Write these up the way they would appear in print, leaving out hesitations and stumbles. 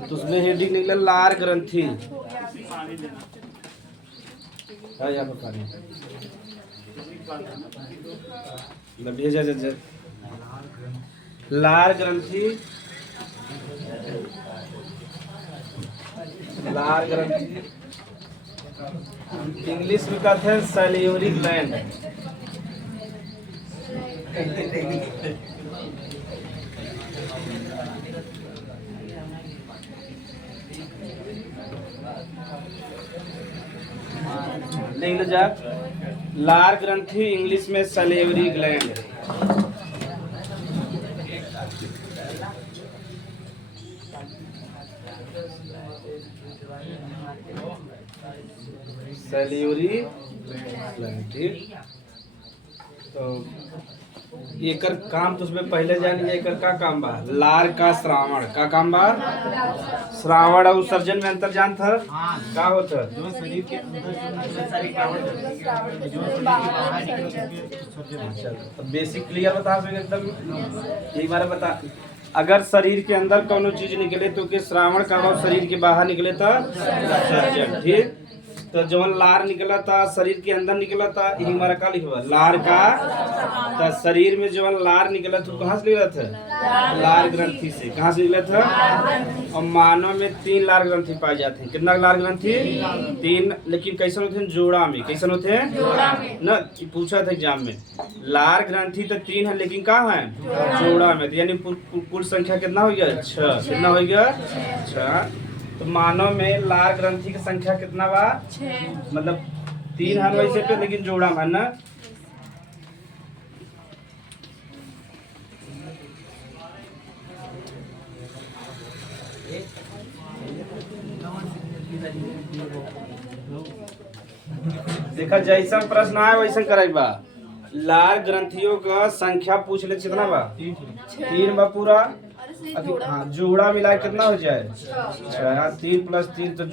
तो उसमें हेडिंग निकला लार ग्रंथि। यहाँ पर पानी भेजा जा लार ग्रंथि। लार ग्रंथि इंग्लिश में कहते हैं सैलिवरी ग्लैंड। लिख लो जा, लार ग्रंथि इंग्लिश में सैलिवरी ग्लैंड। सैलिवरी ग्लैंड, ठीक। तो एकर काम तो उसमें पहले जान लिया, एकर का काम बा। लार का श्रावण का काम बा। श्रावण और सर्जन में अंतर जान था का होता जो शरीर के बेसिक क्लियर बता एकदम एक बार बता। अगर शरीर के अंदर कोनो चीज निकले तो के श्रावण का भाव, शरीर के बाहर निकले तो सर्जन, ठीक। तो जवन लार निकला था शरीर के अंदर निकला था, यही हमारा का लिखा लार का। तो शरीर में जवन लार निकला तो कहाँ से निकला था? लार ग्रंथि से। कहाँ से निकला था? और मानव में 3 लार ग्रंथि पाए जाते हैं। कितना लार ग्रंथि? 3। लेकिन कैसे होते हैं? जोड़ा में। कैसे होते हैं ना, पूछा था एग्जाम में। लार ग्रंथि तो 3 है, लेकिन कहाँ है? जोड़ा में। यानी कुल संख्या कितना हो गया? 6। कितना हो गया? 6। तो मानव में लार ग्रंथि की संख्या कितना बा? 6। मतलब 3 है वैसे पे, लेकिन जोड़ा में ना। देखा जैसा प्रश्न आया वैसा करे बा। लार ग्रंथियों का संख्या पूछ ले कितना बा? 3 बा पूरा। हाँ, जोड़ा मिला कितना हो जाए? 6। 3 + 3 तो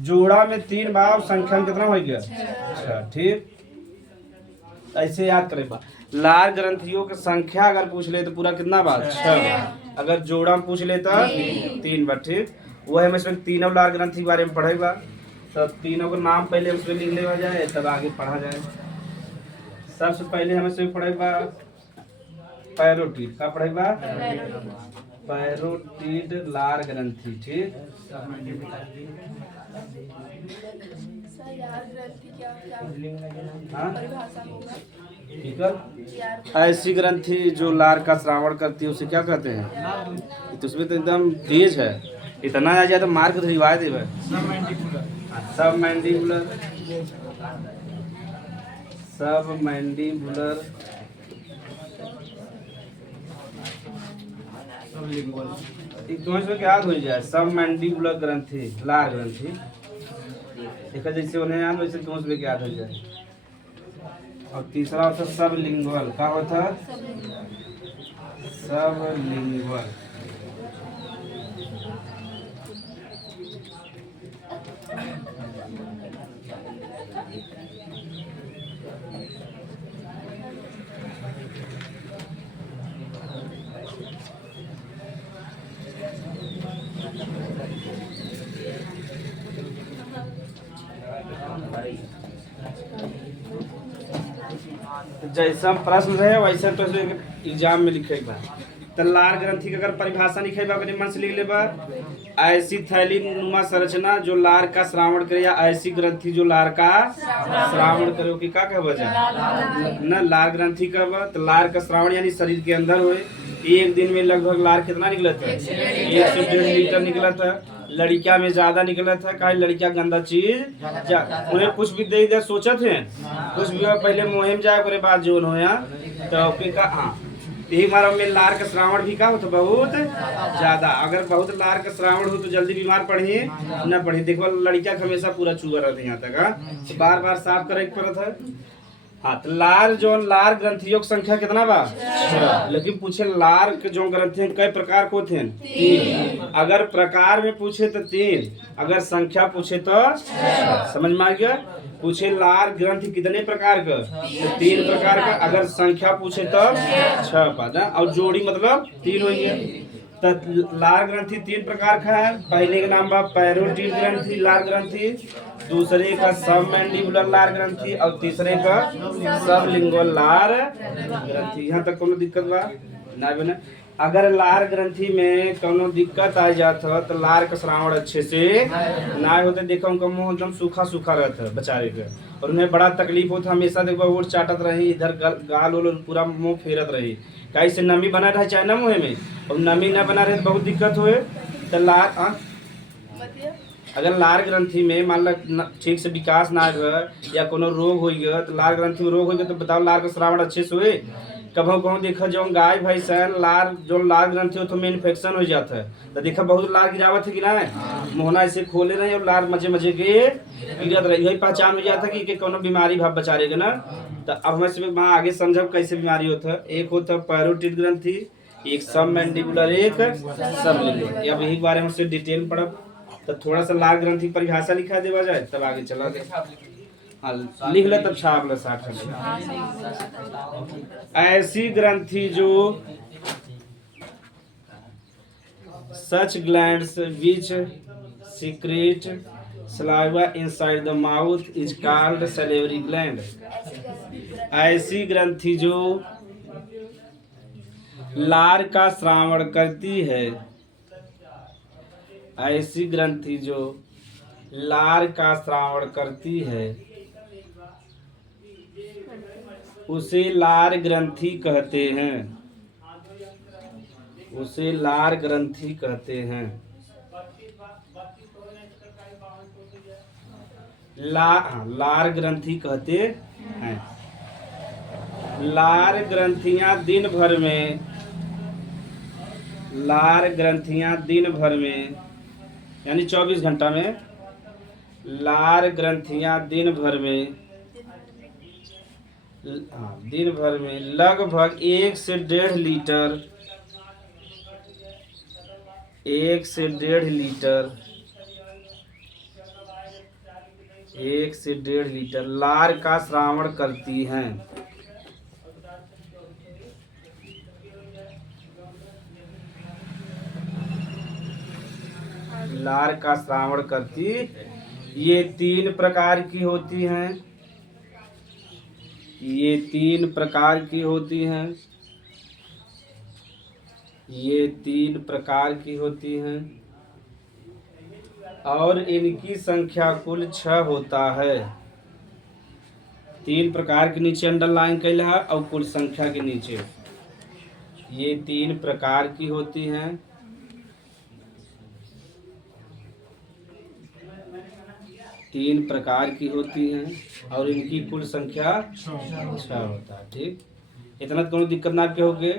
जोड़ा में 3 बा और संख्या में कितना हो गया? 6, ठीक। ऐसे याद करे बा। लार ग्रंथियों की संख्या अगर पूछ ले तो पूरा कितना बा? 6। अगर जोड़ा में पूछ ले तो 3 बा, ठीक। वह हम इसमें तीनों लार ग्रंथि के बारे में पढ़ेगा। तो तीनों का नाम पहले उसमें लिख लेवा जाए, तब आगे पढ़ा जाए। सबसे पहले हम इसमें पढ़ेगा पैरोटिड। क्या पढ़ेगा? पैरोटिड लार ग्रंथि, ठीक। ठीक है। ऐसी ग्रंथि जो लार का श्रावण करती है उसे क्या कहते हैं? तो उसमें तो एकदम तेज है, इतना आ जाए तो मार्क तो रिवाय देवे। सब मैंडिबुलर। सब मैंडिबुलर एक तो इसमें क्या हो जाए? सब मैंडिबुलर ग्रंथि लार ग्रंथि। देखा जैसे उन्हें याद वैसे तो उसमें क्या हो जाए। और तीसरा होता सब लिंगुअल। क्या होता? सब लिंगुअल। जैसा प्रश्न रहे वैसा तो एग्जाम में लिखेगा। तो लार ग्रंथि का अगर परिभाषा लिखेगा अपने मन से लिख लेबा। ऐसी थैली नुमा संरचना जो लार का श्रावण करे, या ऐसी ग्रंथि जो लार का श्रावण करे कि क्या कहबा जाए ना? लार ग्रंथि कहबा। तो लार का श्रावण यानी शरीर के अंदर हुए। एक दिन में लगभग लार कितना निकला था? 1 से 1.5 लीटर निकला था। लड़किया में ज्यादा निकला था, काहे लड़किया गंदा चीज उन्हें कुछ भी दे दे सोचा थे, कुछ भी पहले मुहिम जाए करे बाद जो होया तो फिर का। हाँ, यही हमारा में लार का श्रावण भी का हो तो बहुत ज्यादा। अगर बहुत लार का श्रावण हो तो जल्दी बीमार पड़िए न पड़िए। देखो लड़किया हमेशा पूरा चूहा रहते यहाँ तक, बार बार साफ करे पड़ता है। हाँ, तो लार जो लार ग्रंथियों की संख्या कितना बा? 6। लेकिन पूछे लार के जो ग्रंथि कई प्रकार को थे? 3। अगर प्रकार में पूछे तो 3, अगर संख्या पूछे तो 6। समझ में आ गया? पूछे लार ग्रंथि कितने प्रकार का? तो 3 प्रकार का। अगर संख्या पूछे तो 6 पादा, और जोड़ी मतलब 3 हो गया। तो लार ग्रंथि 3 प्रकार का है। पहले का नाम बा पैरोटिड ग्रंथि लार ग्रंथि, दूसरे का सब मैंडिबुलर लार ग्रंथि और तीसरे का सब लिंगुअल लार ग्रंथि। यहाँ तक कोनो दिक्कत बा ना बने? अगर लार ग्रंथि में कोनो दिक्कत आ जात हो तो लार का श्रावण अच्छे से ना होते, देखो उनका मुंह एकदम सूखा सूखा रहता है बेचारे का, और उन्हें बड़ा तकलीफ होता, हमेशा देखो वोट चाटत रही, इधर गाल वाल पूरा मुंह फेरत रही, कहीं से नमी बना रहे चाहे ना मुँह में, और नमी ना बना रहे तो बहुत दिक्कत हुए। तो लार अगर लार ग्रंथि में मान लो ठीक से विकास ना हो या कोनो रोग हो गया, तो लार ग्रंथि में रोग हो गया तो बताओ लार का श्रावण अच्छे से हुए? कभो कहो देखो जो गाय भैंस है लार जो लार ग्रंथि हो तो में इन्फेक्शन हो जाता है, तो देखा बहुत लार गिरावत है कि ना, मोहना ऐसे खोले रहे और लार मजे मजे के गिरत रही, यही पहचान हो जाता है कि कोनो बीमारी भाव बचारेगा ना। तो अब हमें से वहाँ आगे समझब कैसे बीमारी होता है। एक होता है पैरोटिड ग्रंथि, एक सब मैंडिबुलर, एक सब लिंगुअल। अब यही बारे में से डिटेल पढ़ब, तो थोड़ा सा लार ग्रंथि परिभाषा लिखा देवा जाए तब आगे चला दे। हाँ लिख ले तब छाप ले 60। ऐसी ग्रंथि जो such glands which secrete saliva inside the mouth is called salivary gland। ऐसी ग्रंथि जो लार का श्रावण करती है, ऐसी ग्रंथि जो लार का श्रावण करती है उसे लार ग्रंथि कहते हैं, उसे लार ग्रंथि कहते हैं। लार ग्रंथि कहते हैं। लार ग्रंथियां दिन भर में, लार ग्रंथियां दिन भर में यानी 24 घंटा में, लार ग्रंथियां दिन भर में लगभग 1 से 1.5 लीटर, 1 से 1.5 लीटर, 1 से 1.5 लीटर लार का श्रावण करती हैं। लार का श्रावण करती, ये 3 प्रकार की होती हैं, ये 3 प्रकार की होती हैं, ये 3 प्रकार की होती हैं और इनकी संख्या कुल 6 होता है। 3 प्रकार के नीचे अंडरलाइन कैल है और कुल संख्या के नीचे ये 3 प्रकार की होती हैं। तीन प्रकार की होती हैं और इनकी कुल संख्या 6 होता है। ठीक, इतना तो दिक्कत ना के होगे।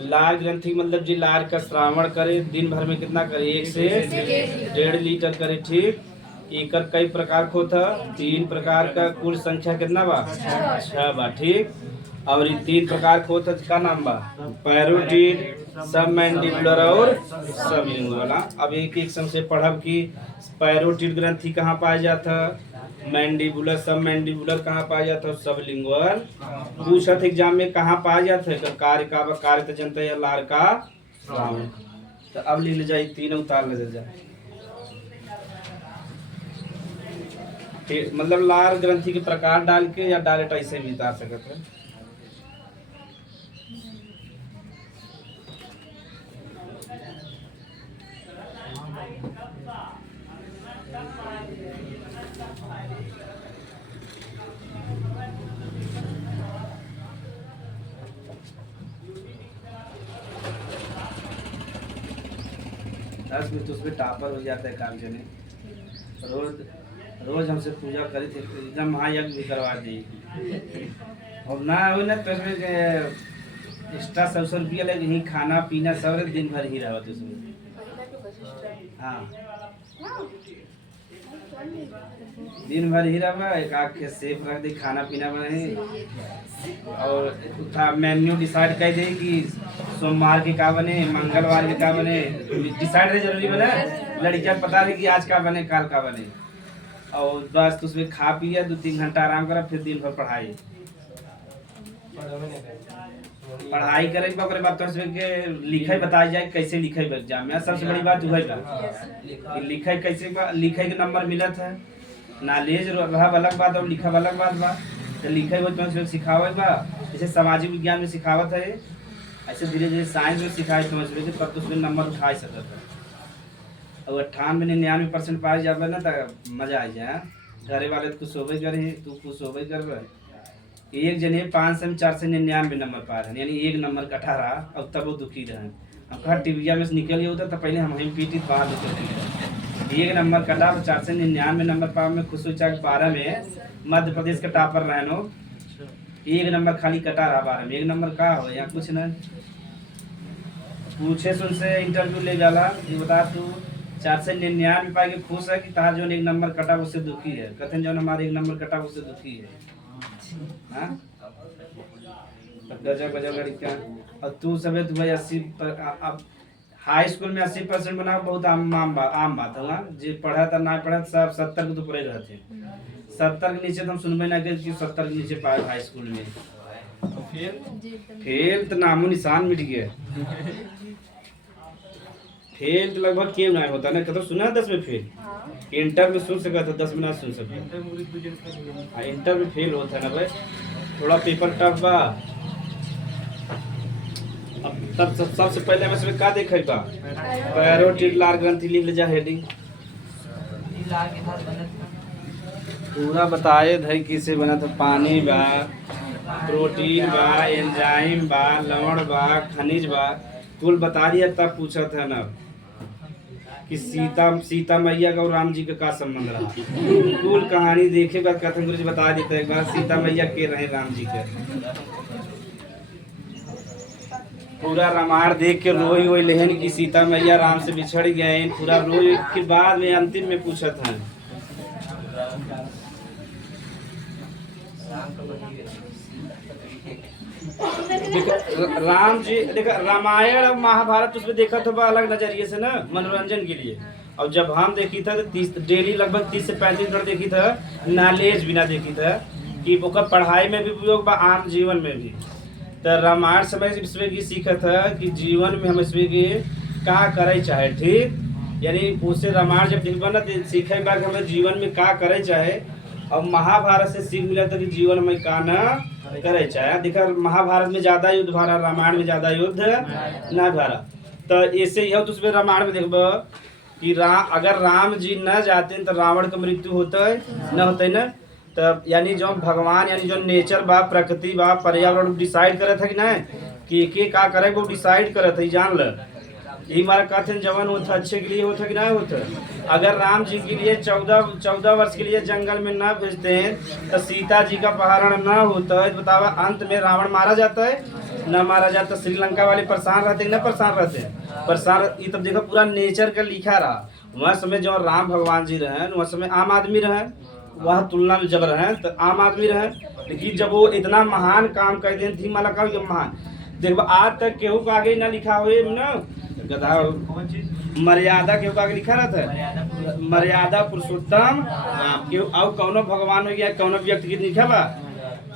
लार ग्रंथि मतलब जी लार का श्रावण करे, दिन भर में कितना करे, 1 से 1.5 लीटर करे। ठीक, एकर कई प्रकार को था, 3 प्रकार का, कुल संख्या कितना बा 6 बा। ठीक, और ये 3 प्रकार को था, का नाम बा पैरोटिड, सब मैंडिबुलर और सब लिंगुअल। अब एक एक से पढ़ब कि पैरोटिड ग्रंथि कहाँ पाया जाता, मैंडिबुलर सब मैंडिबुलर कहाँ पाया जाता है, सब लिंगुअल। पूछत एग्जाम में कहाँ पाया जाता है, कार्य का कार्य तो जनता है लार का श्रावण। तो अब लिख ले जाए 3 उतार ले जाए। मतलब लार ग्रंथि के प्रकार डाल के या डायरेक्ट ऐसे भी उतार सकते हैं। में तो उसमें टापर हो जाता है काम जने, रोज हमसे पूजा करी थे, एकदम महायज्ञ भी करवा दी और ना हो ना तो एक्स्ट्रा 100 रुपया लगे, यही खाना पीना सब दिन भर ही रहा उसमें। हाँ दिन भर ही रहा, एक आग के सेफ रख दे, खाना पीना बने और मेन्यू डिसाइड कर दे कि सोमवार के का बने, मंगलवार के का बने, डिसाइड जरूरी बने। लड़कियां पता रहे कि आज का बने कल का बने, और बस तो उसमें खा पिया 2-3 घंटा आराम करा, फिर दिन भर पढ़ाई। पढ़ाई करे के ओकरे बाद तो के लिखे बताई जाए कैसे लिखे एग्जाम में। सबसे बड़ी बात वही बा लिखे कैसे बा, लिखे के नंबर मिलत है। नॉलेज रहा अलग बात और लिखा अलग बात बा। तो लिखे वो तो सिखावे बा, जैसे सामाजिक विज्ञान में सिखावत है, ऐसे धीरे धीरे साइंस में सिखाए समझ लीजिए, तब तो उसमें नंबर उठा सकता है। और 98-99% पास जाबे ना तो मजा आ जाए। घरे वाले तो खुश होबे करे, तू खुश होबे करबे। एक जने 500-499 नंबर पार है, यानी एक नंबर कटा रहा, अब तब वो दुखी रहे। अब कहा टीविया में से निकल गया होता तो पहले हम पीटी बाहर निकल एक नंबर कटा 499 नंबर पार में खुश हो। 12 में मध्य प्रदेश का टॉपर रहनो, एक नंबर खाली कटा रहा 12 में। एक नंबर का हो यहाँ कुछ नहीं पूछे सुन से इंटरव्यू ले जाला कि बता तू 499 पाए के खुश है कि तार जो एक नंबर कटा उससे दुखी है। कथन जो हमारे एक नंबर कटा उससे दुखी है। हाँ गजब गजब लड़का। और तू सब तू भाई 80 अब हाई स्कूल में 80% बना बहुत आम बात है। जो पढ़ा था ना पढ़ा सब 70 के तो पूरे रहते। 70 के नीचे तो हम सुनबे ना कि 70 के नीचे पाए हाई स्कूल में। फेल तो नामो निशान मिट गया। फेल तो लगभग क्यों नहीं होता ना, कतो सुना 10 में फेल। इंटर में सुन सका था, 10 में ना सुन सका। इंटर में फेल होता है ना भाई, थोड़ा पेपर टफ बा। अब तब सबसे पहले मैं इसमें का देखे बा पैरोटिड लार ग्रंथि लिख ले जा हेडिंग पूरा बताए धई किसे बना था। पानी बा, प्रोटीन बा, एंजाइम बा, लवण बा, खनिज बा, कुल बता दिया। तब पूछा था ना कि सीता मैया का और राम जी का संबंध रहा। कुल कहानी देखे बाद कथन गुरु जी बता देते एक बार सीता मैया के रहे राम जी के। पूरा रामायण देख के रोई वही लेहन की सीता मैया राम से बिछड़ गए। पूरा रोई के बाद में अंतिम में पूछा था राम जी। देखा रामायण और महाभारत उसमें देखा था अलग नजरिए से ना, मनोरंजन के लिए। और जब हम देखी था तो डेली लगभग 30 से 35 मिनट देखी था, नॉलेज बिना देखी था कि ओकर पढ़ाई में भी उपयोग बा, आम जीवन में भी। तो रामायण समय इसमें की सीखा था कि जीवन में हम इसमें की का करे चाहे, ठीक यानी उससे रामायण जब देखबा ना तो सीखे बा कि हमें जीवन में का करे चाहे। और महाभारत से सीख मिला था कि जीवन में का ना करे चाहे। देखा महाभारत में ज्यादा युद्ध भरा, रामायण में ज्यादा युद्ध ना भरा। तो ऐसे यह तो उसमें रामायण में देखबा कि अगर राम जी न जाते तो रावण का मृत्यु होता है न होता है ना। तब यानी जो भगवान यानी जो नेचर बा, प्रकृति बा, पर्यावरण डिसाइड करे था कि ना कि के का करे वो डिसाइड करे था। जान ल ये हमारा कथन जवन होता अच्छे के लिए होता कि ना होता। अगर राम जी के लिए 14 वर्ष के लिए जंगल में ना भेजते हैं तो सीता जी का अपहरण ना होता है। बतावा अंत में रावण मारा जाता है ना मारा जाता। श्रीलंका वाले परेशान रहते ना परेशान रहते परेशान। ये तब देखो पूरा नेचर का लिखा रहा। वह समय जो राम भगवान जी रहे वह समय आम आदमी रहे, वह तुलना में जब रहे तो आम आदमी रहे। लेकिन जब वो इतना महान काम कर दें थी माला का महान देखो आज तक केहू का आगे ना लिखा हुए ना गधा मर्यादा केहू का आगे लिखा रहता है मर्यादा पुरुषोत्तम केहू और कौनो भगवान हो गया कौनो व्यक्ति की लिखा बा।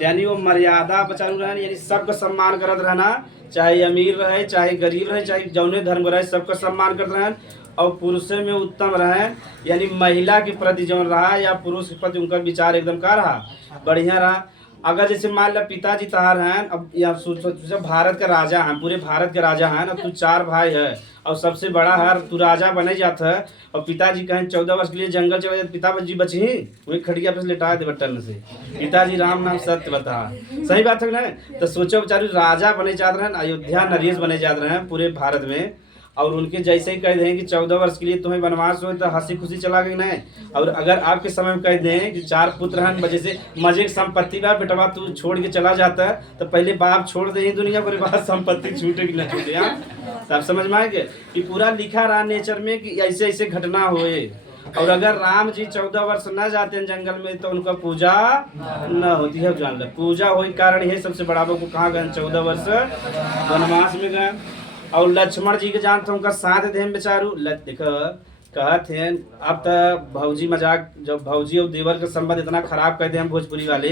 यानी वो मर्यादा बचालू रहे, यानी सबका सम्मान करत रहना, चाहे अमीर रहे चाहे गरीब रहे चाहे जौने धर्म रहे सबका सम्मान करते रहे। और पुरुषों में उत्तम रहे, यानी महिला के प्रति जो रहा या पुरुष के प्रति उनका विचार एकदम का रहा बढ़िया रहा। अगर जैसे मान लो पिताजी तहार हैं, अब या भारत का राजा है, पूरे भारत के राजा हैं, अब तू 4 भाई है और सबसे बड़ा है, तू राजा बने जाता है और पिताजी कहें 14 वर्ष के लिए जंगल चले जाते, पिताजी बची ही वही खटिया पे लेटा दे बटन से पिताजी राम नाम सत्य बता। सही बात है ना। तो सोचो बेचारे राजा बने जाते रहे, अयोध्या नरेश बने जाते रहे पूरे भारत में। और उनके जैसे ही कह दें कि 14 वर्ष के लिए तुम्हें वनवास हो तो हंसी खुशी चला गई नहीं। और अगर आपके समय में कह दें कि 4 पुत्र हैं वजह से मजे की संपत्ति का बेटवा तू छोड़ के चला जाता है तो पहले बाप छोड़ दे ही दुनिया के बाद संपत्ति छूटे कि न छूटे। आप समझ में आएंगे कि पूरा लिखा रहा नेचर में कि ऐसे ऐसे घटना हुए। और अगर राम जी 14 वर्ष न जाते हैं जंगल में तो उनका पूजा न होती है। जान लो पूजा हो कारण है सबसे बड़ा को कहाँ गए 14 वर्ष वनवास में गए। और लक्ष्मण जी के जानते उनका साथ दे बेचारू देखो कहत हैं अब तो भौजी मजाक, जब भौजी और देवर के संबंध इतना खराब कहते हैं भोजपुरी वाले,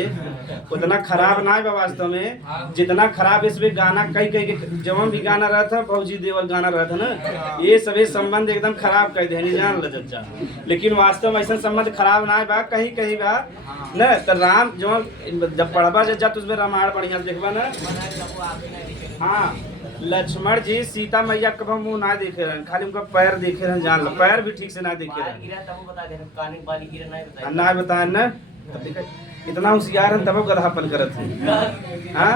उतना खराब ना है वास्तव में, जितना खराब इसमें गाना कई कई के जवन भी गाना रहा था भौजी देवर गाना रहा था ना, ये सभी संबंध एकदम खराब कहते हैं, नहीं जान ल चचा। लेकिन वास्तव में ऐसा संबंध खराब ना है बा, कहीं कहीं बा न। तो राम जो जब पढ़वा जा तो उसमें रामायण बढ़िया देखबा ना। हाँ, लक्ष्मण जी सीता मैया कब मुंह ना देखे रहन, खाली उनका पैर देखे रहन, जान लो पैर भी ठीक से ना देखे रहन, ना बताए ना। इतना होशियार है तब गधापन करत है। हाँ,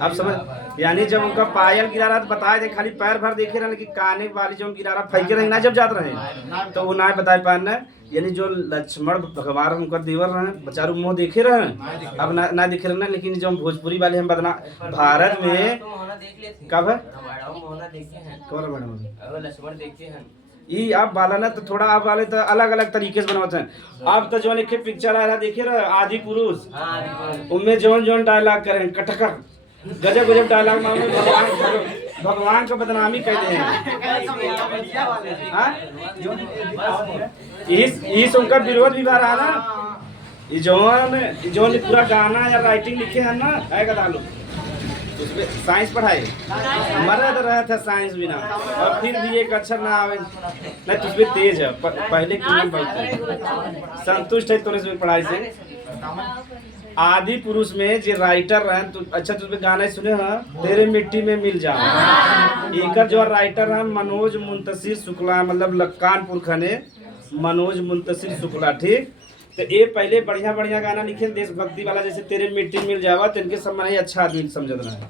आप समझ, यानी जब उनका पायल गिरा रहा तो बताए थे, खाली पैर भर देखे रहे, लेकिन काने वाली जो गिरा रहा फेंके रहे ना जब जाते रहे तो वो ना बताए पान ना। यानी जो लक्ष्मण भगवान उनका देवर रहे बेचारू मुंह देखे रहे, अब ना देखे रहे ना। लेकिन जो भोजपुरी वाले हम बदना भारत में कब है ये आप वाला ना तो थोड़ा आप वाले तो अलग अलग तरीके से बनवाते हैं। आप तो जो एक पिक्चर आ रहा देखे रहे आदि पुरुष, उनमें जौन जौन डायलॉग करें कटकर गजब गजब डायलॉग मामले भगवान को बदनामी कहते हैं। यही से उनका विरोध भी रहा ना। ये जौन पूरा गाना या राइटिंग लिखे हैं ना, आएगा डालो उसमें साइंस पढ़ाई मरद रहा था साइंस बिना, और फिर भी एक अक्षर ना आवे नहीं तो उसमें तेज है। पहले क्यों बहुत संतुष्ट है तोरे पढ़ाई से। आदि पुरुष में जो राइटर रहे तो अच्छा तुझे गाना सुने हाँ, तेरे मिट्टी में मिल जा। एक जो राइटर है मनोज मुंतशिर शुक्ला, मतलब लक्कानपुर खने मनोज मुंतशिर शुक्ला, ठीक। तो ये पहले बढ़िया बढ़िया गाना लिखे देशभक्ति वाला, जैसे तेरे मिट्टी में मिल जावा, तो इनके समय अच्छा आदमी समझ रहा है।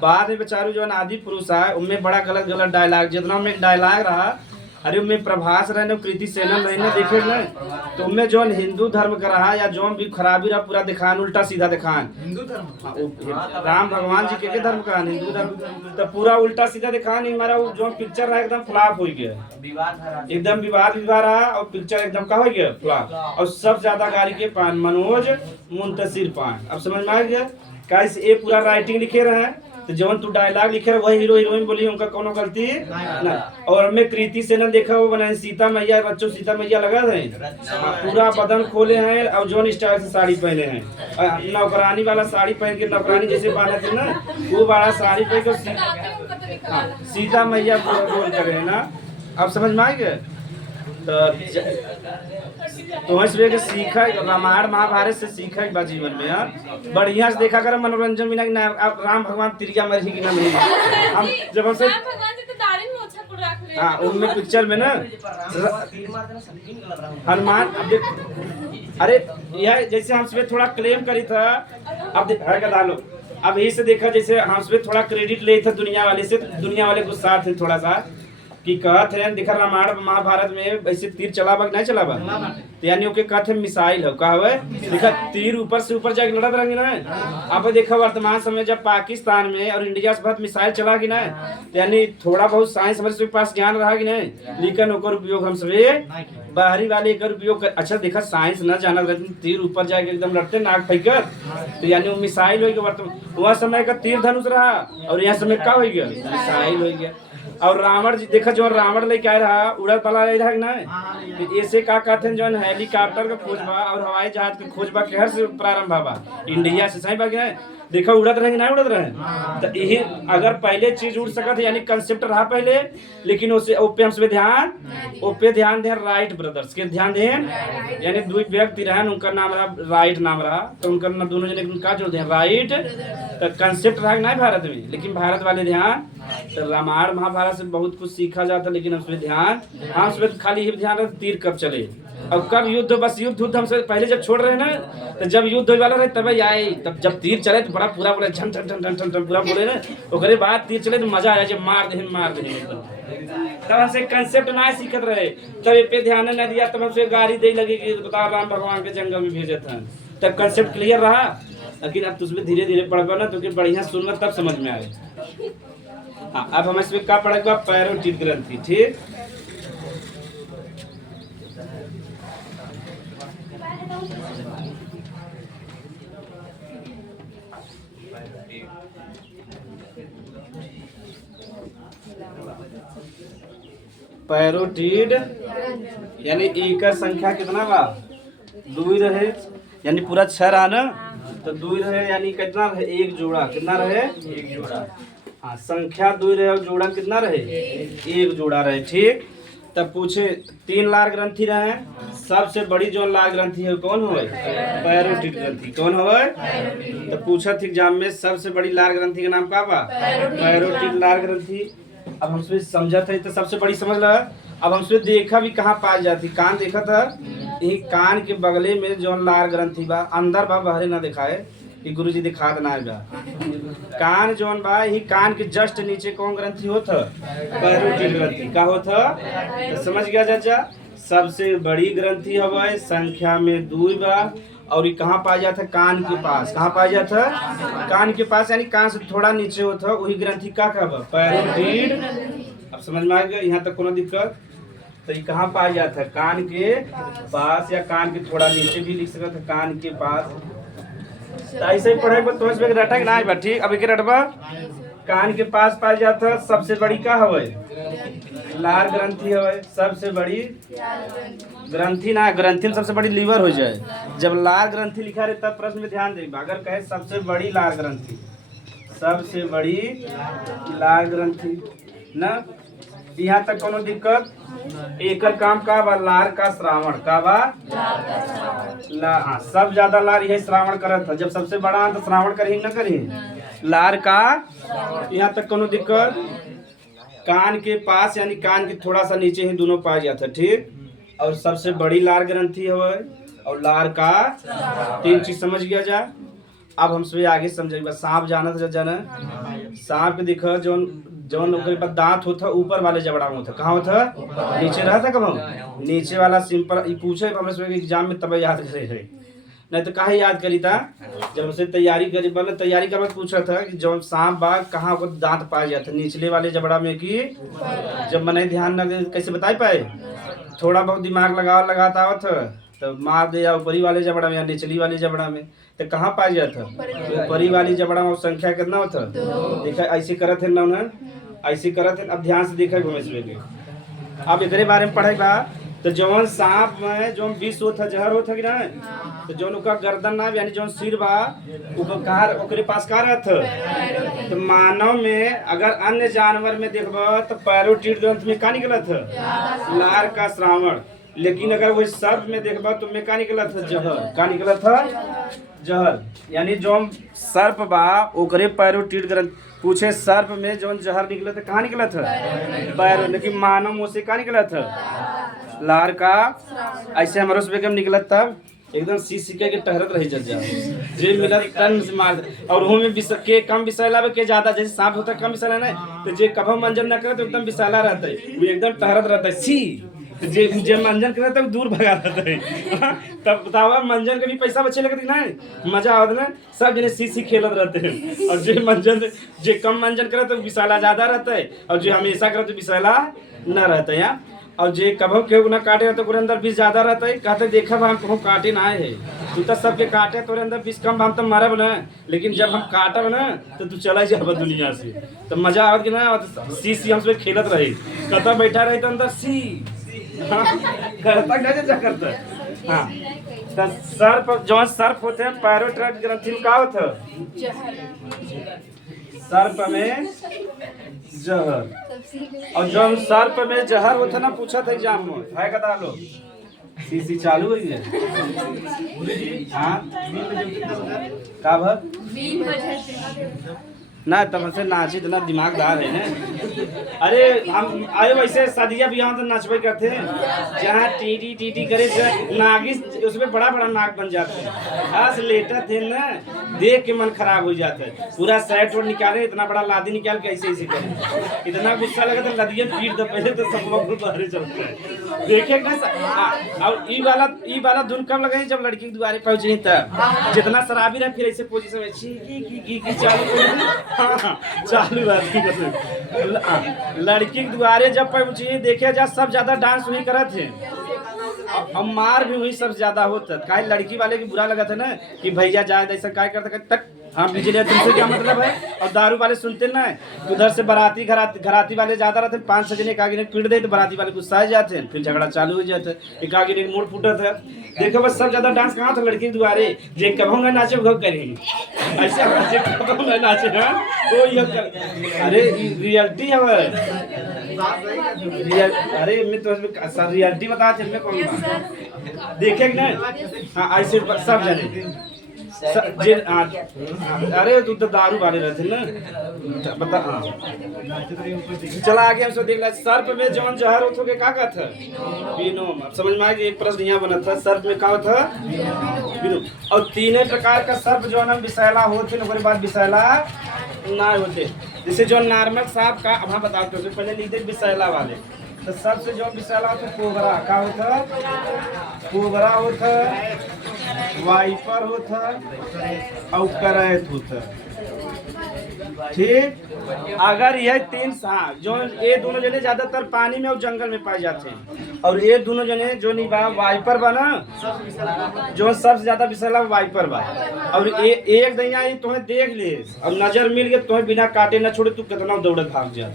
बाद में बेचारू जो आदि पुरुष है उनमें बड़ा गलत गलत डायलॉग, जितना में डायलॉग रहा, अरे उनमें प्रभास रहने कृति सेनन रहने देखे ना, तो उनमें जो हिंदू धर्म का रहा या जो भी खराबी रहा पूरा दिखान, उल्टा सीधा दिखान। हिंदू धर्म राम भगवान जी के धर्म का हिंदू धर्म तो पूरा उल्टा सीधा दिखान। हमारा जो पिक्चर रहा एकदम फ्लॉप हो गया, एकदम विवाद रहा और पिक्चर एकदम का हो गया फ्लॉप। और सब ज्यादा गाड़ी के पान मनोज मुंतशिर पान। अब समझ में आ गया कैसे ये पूरा राइटिंग लिखे रहे हैं, तो जवन तू डायलॉग लिखे रहे वही हीरो हीरोइन बोली, उनका कोनो गलती ना। और हमें कृति सेनन देखा वो बनाए सीता मैया, बच्चों सीता मैया लगा रहे पूरा बदन खोले हैं और जोन स्टाइल से साड़ी पहने हैं, नौकरानी वाला साड़ी पहन के नौकरानी जैसे बांधे थे ना, वो बड़ा साड़ी पहन के सीता मैया बोल कर रहे ना। अब समझ में आ गया। तो इसलिए सीखा रामायण महाभारत से सीखा बा जीवन में यार, बढ़िया से देखा कर मनोरंजन बिना। अब राम भगवान तिरिया मरी कि ना मरी, हम जब हमसे हाँ उनमें पिक्चर में ना हनुमान, अरे यह जैसे हम उसमें थोड़ा क्लेम करी था, अब डालो अब यही से देखा जैसे हम उसमें थोड़ा क्रेडिट ले था दुनिया वाले से, दुनिया वाले गुस्सा थे थोड़ा सा कि कहते हैं देखा रामायण महाभारत में वैसे तीर चलावा नहीं चलावा, तो यानी ओके कहते हैं मिसाइल है, कहा है देखा तीर ऊपर से ऊपर जाके लड़त रहेंगे ना। अब देखा वर्तमान समय जब पाकिस्तान में और इंडिया से बहुत मिसाइल चला कि नहीं, तो यानी थोड़ा बहुत साइंस हमारे पास ज्ञान रहा कि नहीं, लेकिन ओकर उपयोग हम सभी बाहरी वाले एक उपयोग कर। अच्छा देखा साइंस न जाना रहते तीर ऊपर जाके एकदम लड़ते नाक फेंकर, तो यानी वो मिसाइल हो गया। वर्तमान वह समय का तीर धनुष रहा और यह समय क्या हो गया, मिसाइल हो गया। और रावण जी देखा जो रावण लेके आए रहा उड़द वाला ले रहा ना, ऐसे का कहते हैं जो हेलीकॉप्टर का खोज बा और हवाई जहाज के खोज बा केहर से प्रारंभ बा, इंडिया से सही बात है। देखा उड़त रहे ना उड़त रहे, तो यही अगर पहले चीज उड़ सकत यानी कंसेप्ट रहा पहले, लेकिन उसे ओपे हम ध्यान दें राइट ब्रदर्स के ध्यान दें, यानी दो व्यक्ति रहे उनका नाम रहा राइट नाम रहा, तो उनका दोनों जने उनका जो दें राइट, तो कंसेप्ट रहा नहीं भारत में, लेकिन भारत वाले ध्यान। तो रामायण महाभारत से बहुत कुछ सीखा जाता, लेकिन उसमें ध्यान हाँ उसमें खाली ही ध्यान रहता तीर कब चले और कब युद्ध, बस युद्ध हमसे पहले जब छोड़ रहे ना, तो जब युद्ध होने वाला रहे तब आए, तब जब तीर चले तो बड़ा पूरा बोले झन झन झन झन झन पूरा बोले ना, ओकरे बाद तीर चले तो मजा आया जब मार दे तब हमसे कंसेप्ट ना सीखत रहे, तब ये पे ध्यान न दिया, तब हमसे गाड़ी दे लगी कि बता राम भगवान के जंगल में भेजे थे, तब कंसेप्ट क्लियर रहा। लेकिन अब तुझमें धीरे धीरे पढ़ ना तो बढ़िया सुनना तब समझ में आए। हाँ अब हम इसमें क्या पढ़ेगा, पैरोटिड ग्रंथि, ठीक। पैरोटिड यानी एकर संख्या कितना बा 2 रहे, यानी पूरा 6 रहा ना, तो 2 रहे यानी कितना रहे 1 जोड़ा, कितना रहे 1 जोड़ा। हाँ संख्या 2 रहे और जोड़ा कितना रहे 1 जोड़ा रहे। ठीक, तब पूछे 3 लार ग्रंथि रहे, सबसे बड़ी जो लार ग्रंथि है कौन होवे पैरोटिड ग्रंथि, कौन होवे। तो पूछा थी एग्जाम में सबसे बड़ी लार ग्रंथि का नाम का बा पैरोटिड लार ग्रंथि। अब हमसे समझा था तो सबसे बड़ी समझ ला। अब हमसे देखा भी कहाँ पाई जाती, कान देखा था यही कान के बगले में जो लार ग्रंथि बा, अंदर बा बाहरे ना दिखाए कि गुरुजी दिखा देना है बा। कान जोन बा यही कान के जस्ट नीचे कौन ग्रंथि होता पैरोटिड ग्रंथि का होता। तो समझ गया चाचा, सबसे बड़ी ग्रंथि हवा संख्या में 2 बा और ये कहाँ पाया जाता है कान के पास, कहाँ पाया जाता है कान के पास, यानी कान से थोड़ा नीचे होता है वही ग्रंथि का बा पैरोटिड। अब समझ में आ गया, यहाँ तक कोनो दिक्कत। तो ये कहाँ पाया जाता है कान के पास, या कान के थोड़ा नीचे भी लिख सकते हैं कान के पास। तो ऐसे ही पढ़े तो इसमें रटा कि नहीं बा। ठीक, अब एक रटबा कान के पास पाया जाता है सबसे बड़ी का हवे लार ग्रंथि हवे, सबसे बड़ी ग्रंथि ना, ग्रंथि में सबसे बड़ी लीवर हो जाए। जब लार ग्रंथि लिखा रहे तब प्रश्न में ध्यान दे, अगर कहे सबसे बड़ी लार ग्रंथि, सबसे बड़ी लार ग्रंथि ना, यहाँ तक कोनो दिक्कत। एकर काम का बा लार का श्रावण का बा हाँ, सब ज्यादा लार यही श्रावण करत था। जब सबसे बड़ा तो श्रावण करी न करी लार का। यहाँ तक कोनो दिक्कत। कान के पास यानी कान के थोड़ा सा नीचे ही दोनों पाया जाता। ठीक, और सबसे बड़ी लार ग्रंथि है और लार का 3 चीज समझ गया जा। अब हमसे आगे समझेगा सांप जाना था जाना, सांप के दिखा जौन जौन ओकरे पर दांत होता ऊपर वाले जबड़ा में होता, कहाँ होता नीचे रहता कब नीचे वाला। सिंपल ये पूछे हमसे एग्जाम में तब याद करे है, नहीं तो कहाँ याद करी था जब हमसे तैयारी करी बोले तैयारी का वक्त पूछा था कि जौन सांप बाघ कहाँ को दांत पाया जाता निचले वाले जबड़ा में कि जब मैंने ध्यान न कैसे बता पाए, थोड़ा बहुत दिमाग लगाता था तो मार दे या ऊपरी वाले जबड़ा में या निचली वाले जबड़ा में। तो कहाँ पाया जाता ऊपरी वाली जबड़ा में, संख्या कितना होता देखा ऐसे करत है ना, ऐसे करत है। अब ध्यान से देखा घुमेश अब इतने बारे में पढ़ेगा। तो जौन सांप में जौन विष होता जहर होता कि ना, तो जौन उनका गर्दन ना यानी जौन सिर बा कार ओकरे पास का रहता। तो मानव में अगर अन्य जानवर में देखबा तो पैरोटिड ग्रंथ में का निकलत है लार का श्रावण, लेकिन अगर वही सर्प में देखबा तो में का निकलत है जहर, का निकलत है जहर। यानी जौन सर्प बा ओकरे पैरोटिड ग्रंथ। पूछे सर्प में जौन जहर निकलत है कहाँ निकलत है पैरो, लेकिन मानव मुँह से का निकलत है लार का। ऐसे हमारे उस बेगम निकलत तब एकदम सी के टहरत रही जल जा जे मिलत टन से मार। और वो में के कम विषैला के ज्यादा, जैसे सांप होता है कम विषैला नहीं, तो जे कभो मंजन न करे तो एकदम विषैला रहता है, वो एकदम टहरत रहता है सी। जे मंजन करे तब दूर भगा रहता है। तब बतावा मंजन के भी पैसा बचे लगते ना, मजा आवत ना, सब जने सी खेलत रहते हैं। और जे मंजन जे कम मंजन करे तो विषैला ज्यादा रहता है, और जो हमेशा करे तो विषैला न रहता है। और जे कभो के ना काटे तो अंदर विष ज्यादा रहता है, कहते देखा हम कहूँ काटे ना है तू तो सबके काटे तोरे अंदर विष कम, हम तो मरब ना, लेकिन जब हम काटब ना तो तू चला जाब दुनिया से। तो मजा आवत कि ना सी हमसे खेलत रही, कतौ बैठा रही तो अंदर सी करता करता। हाँ, तो सर्प जो सर्प होते हैं पैरोटिड ग्रंथि में का होता सर्प में जहर। और जो सर्प में जहर होता ना पूछा था एग्जाम में है कदा लो सी चालू हुई है। हाँ का भर ना तब से नाची इतना दिमागदार है ना। अरे हम आए वैसे शादिया भी यहाँ तो नाचबे करते हैं, जहाँ टीटी टीटी करे नागिस उसमें बड़ा बड़ा नाक बन जाते हैं। हंस लेटा थे ना, देख के मन खराब हो जाता है। पूरा सैट वोट निकाले, इतना बड़ा लादी निकाल के ऐसे ऐसे करे, इतना गुस्सा लगा तो लदिया पीट दो पहले तो सब लोग बाहर चलते हैं देखे ना। और ई वाला धुन कब लगे जब लड़की के द्वारे पहुंची तब, जितना शराबी रहे फिर ऐसे पोजीशन में की चालू चालू लड़की के द्वारे जब पहुंची देखे जा सब ज्यादा डांस वही करत थे, अब मार भी वही सब ज्यादा होता। काहे लड़की वाले की बुरा लगा था ना कि भैया जाए ऐसा काय करता तक हाँ बिजलिया तुमसे क्या मतलब है? और दारू वाले सुनते ना है, उधर से बाराती घराती वाले ज्यादा रहते हैं, 5 सजने एक आगे ने पीट दे तो बाराती वाले गुस्सा आ जाते हैं, फिर झगड़ा चालू हो जाता है, एक आगे ने मूड फूटत है। देखो बस सब ज्यादा डांस कहाँ था लड़की के द्वारे, जे कभो ना नाचे वो करेंगे ऐसे जे कभो ना नाचे ना तो ये अरे रियलिटी है वो। अरे मैं तो सर रियलिटी बता चल मैं कौन देखे कि नहीं। हाँ ऐसे सब जाने अरे तू तो दारू वाले रहते ना बता। हाँ चला आगे हम देख ला। सर्प में जौन जहर होतो के का था बिनो, समझ में आ गया। एक प्रश्न यहाँ बना था, सर्प में का था बिनो। और तीनों प्रकार का सर्प जो है विषैला होते ना, बाद विषैला ना होते। जैसे जो नॉर्मल सांप का अब हम बताते हैं, पहले लिख दे विषैला वाले। तो सबसे जो विषैला होता कोबरा का होता, कोबरा होता, वाइपर होता और करैत होता। ठीक, अगर यह 3 सांप जो ये दोनों जने ज्यादातर पानी में और जंगल में पाए जाते हैं, और ये दोनों जने जो नहीं बा वाइपर बा ना, जो सबसे ज्यादा विषैला वाइपर बा। और एक दैया तुम्हें देख ले और नजर मिल गया तुम्हें बिना काटे न छोड़े, तू कितना दौड़त भाग जा।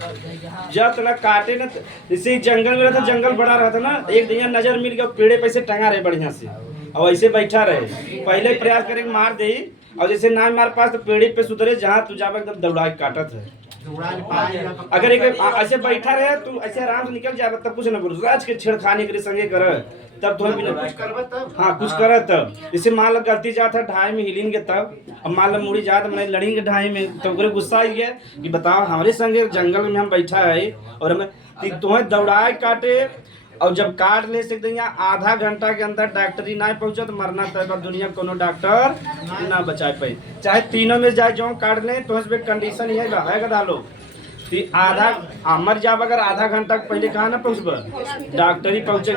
जब तना काटे न, जैसे जंगल में रहता, जंगल बड़ा रहता ना, एक दैया नजर मिल गया पेड़े पे से टंगा रहे बढ़िया से और ऐसे बैठा रहे, पहले प्रयास करेंगे मार दे, और जैसे ना मार पास तो पेड़ी पे सुधरे जहाँ तू जावे एकदम दौड़ा के काटत है। अगर एक ऐसे बैठा रहे तू ऐसे आराम से निकल जाए तब कुछ ना बोल, राज के छेड़खानी के संगे कर तब तुम्हें भी कुछ करब तब। हाँ कुछ कर तब, जैसे मान लो गलती जाता ढाई में हिलेंगे तब, अब मान लो मुड़ी जात मैंने लड़ेंगे ढाई में, तो ओकरे गुस्सा आ गया कि बताओ हमारे संगे जंगल में हम बैठा है और हमें तुम्हें दौड़ाए काटे। और जब काट ले सकते हैं आधा घंटा के अंदर डॉक्टरी ना पहुंचे तो मरना तय दुनिया कोनो डॉक्टर ना बचा पाए। चाहे तीनों में जाए जो काट लें तो इसमें कंडीशन ये है डालो आधा मर जाब, अगर आधा घंटा पहले कहाँ ना पहुँचब डॉक्टरी पहुँचे।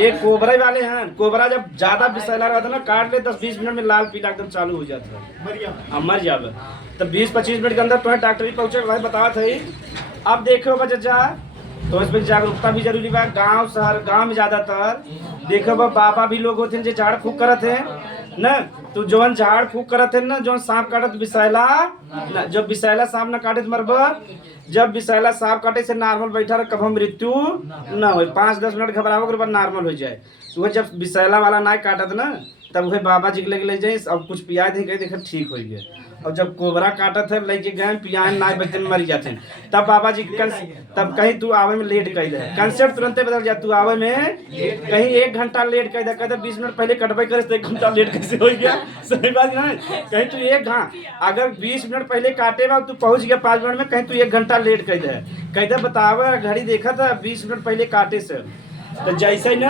एक कोबरा वाले हैं, कोबरा जब ज्यादा विषैला रहता ना काट ले 10-20 मिनट में लाल पीला एकदम चालू हो जाता है, मर जाब। तब 20-25 मिनट के अंदर तुम्हें डॉक्टरी पहुँचे भाई बता थे। अब देखो बच्चा तो इसमें जागरूकता भी जरूरी बा। गांव शहर गांव में ज्यादातर देखो बाबा भी लोग होते हैं जो झाड़ फूक करते हैं ना, तो जौन झाड़ फूक करते हैं ना, जो सांप काटत विषैला ना, जब विषैला सांप ना काटे तो मरब। जब विषैला सांप काटे से नॉर्मल बैठा रहे कभी मृत्यु ना हो, 5-10 मिनट घबराओ के बाद नॉर्मल हो जाए। तो जब विषैला वाला ना काटत ना तब वह बाबा जी के ले जाए और कुछ पिया थे कहीं देखा ठीक हो गया। और जब कोबरा काटत है लेके गए पियान ना बचते मर जाते हैं, तब बाबा जी तब कहीं तू आवे में लेट कर दे, कंसेप्ट तुरंत बदल जा। तू आवे में कहीं 1 घंटा लेट कर दे, कहते 20 मिनट पहले कटवाई करे तो 1 घंटा लेट कैसे हो गया, सही बात ना। कहीं तू अगर 20 मिनट पहले काटे बा तू पहुंच गया 5 मिनट में, कहीं तू 1 घंटा लेट कर दे, कहते बतावे घड़ी देखा था 20 मिनट पहले काटे से। तो जैसे ना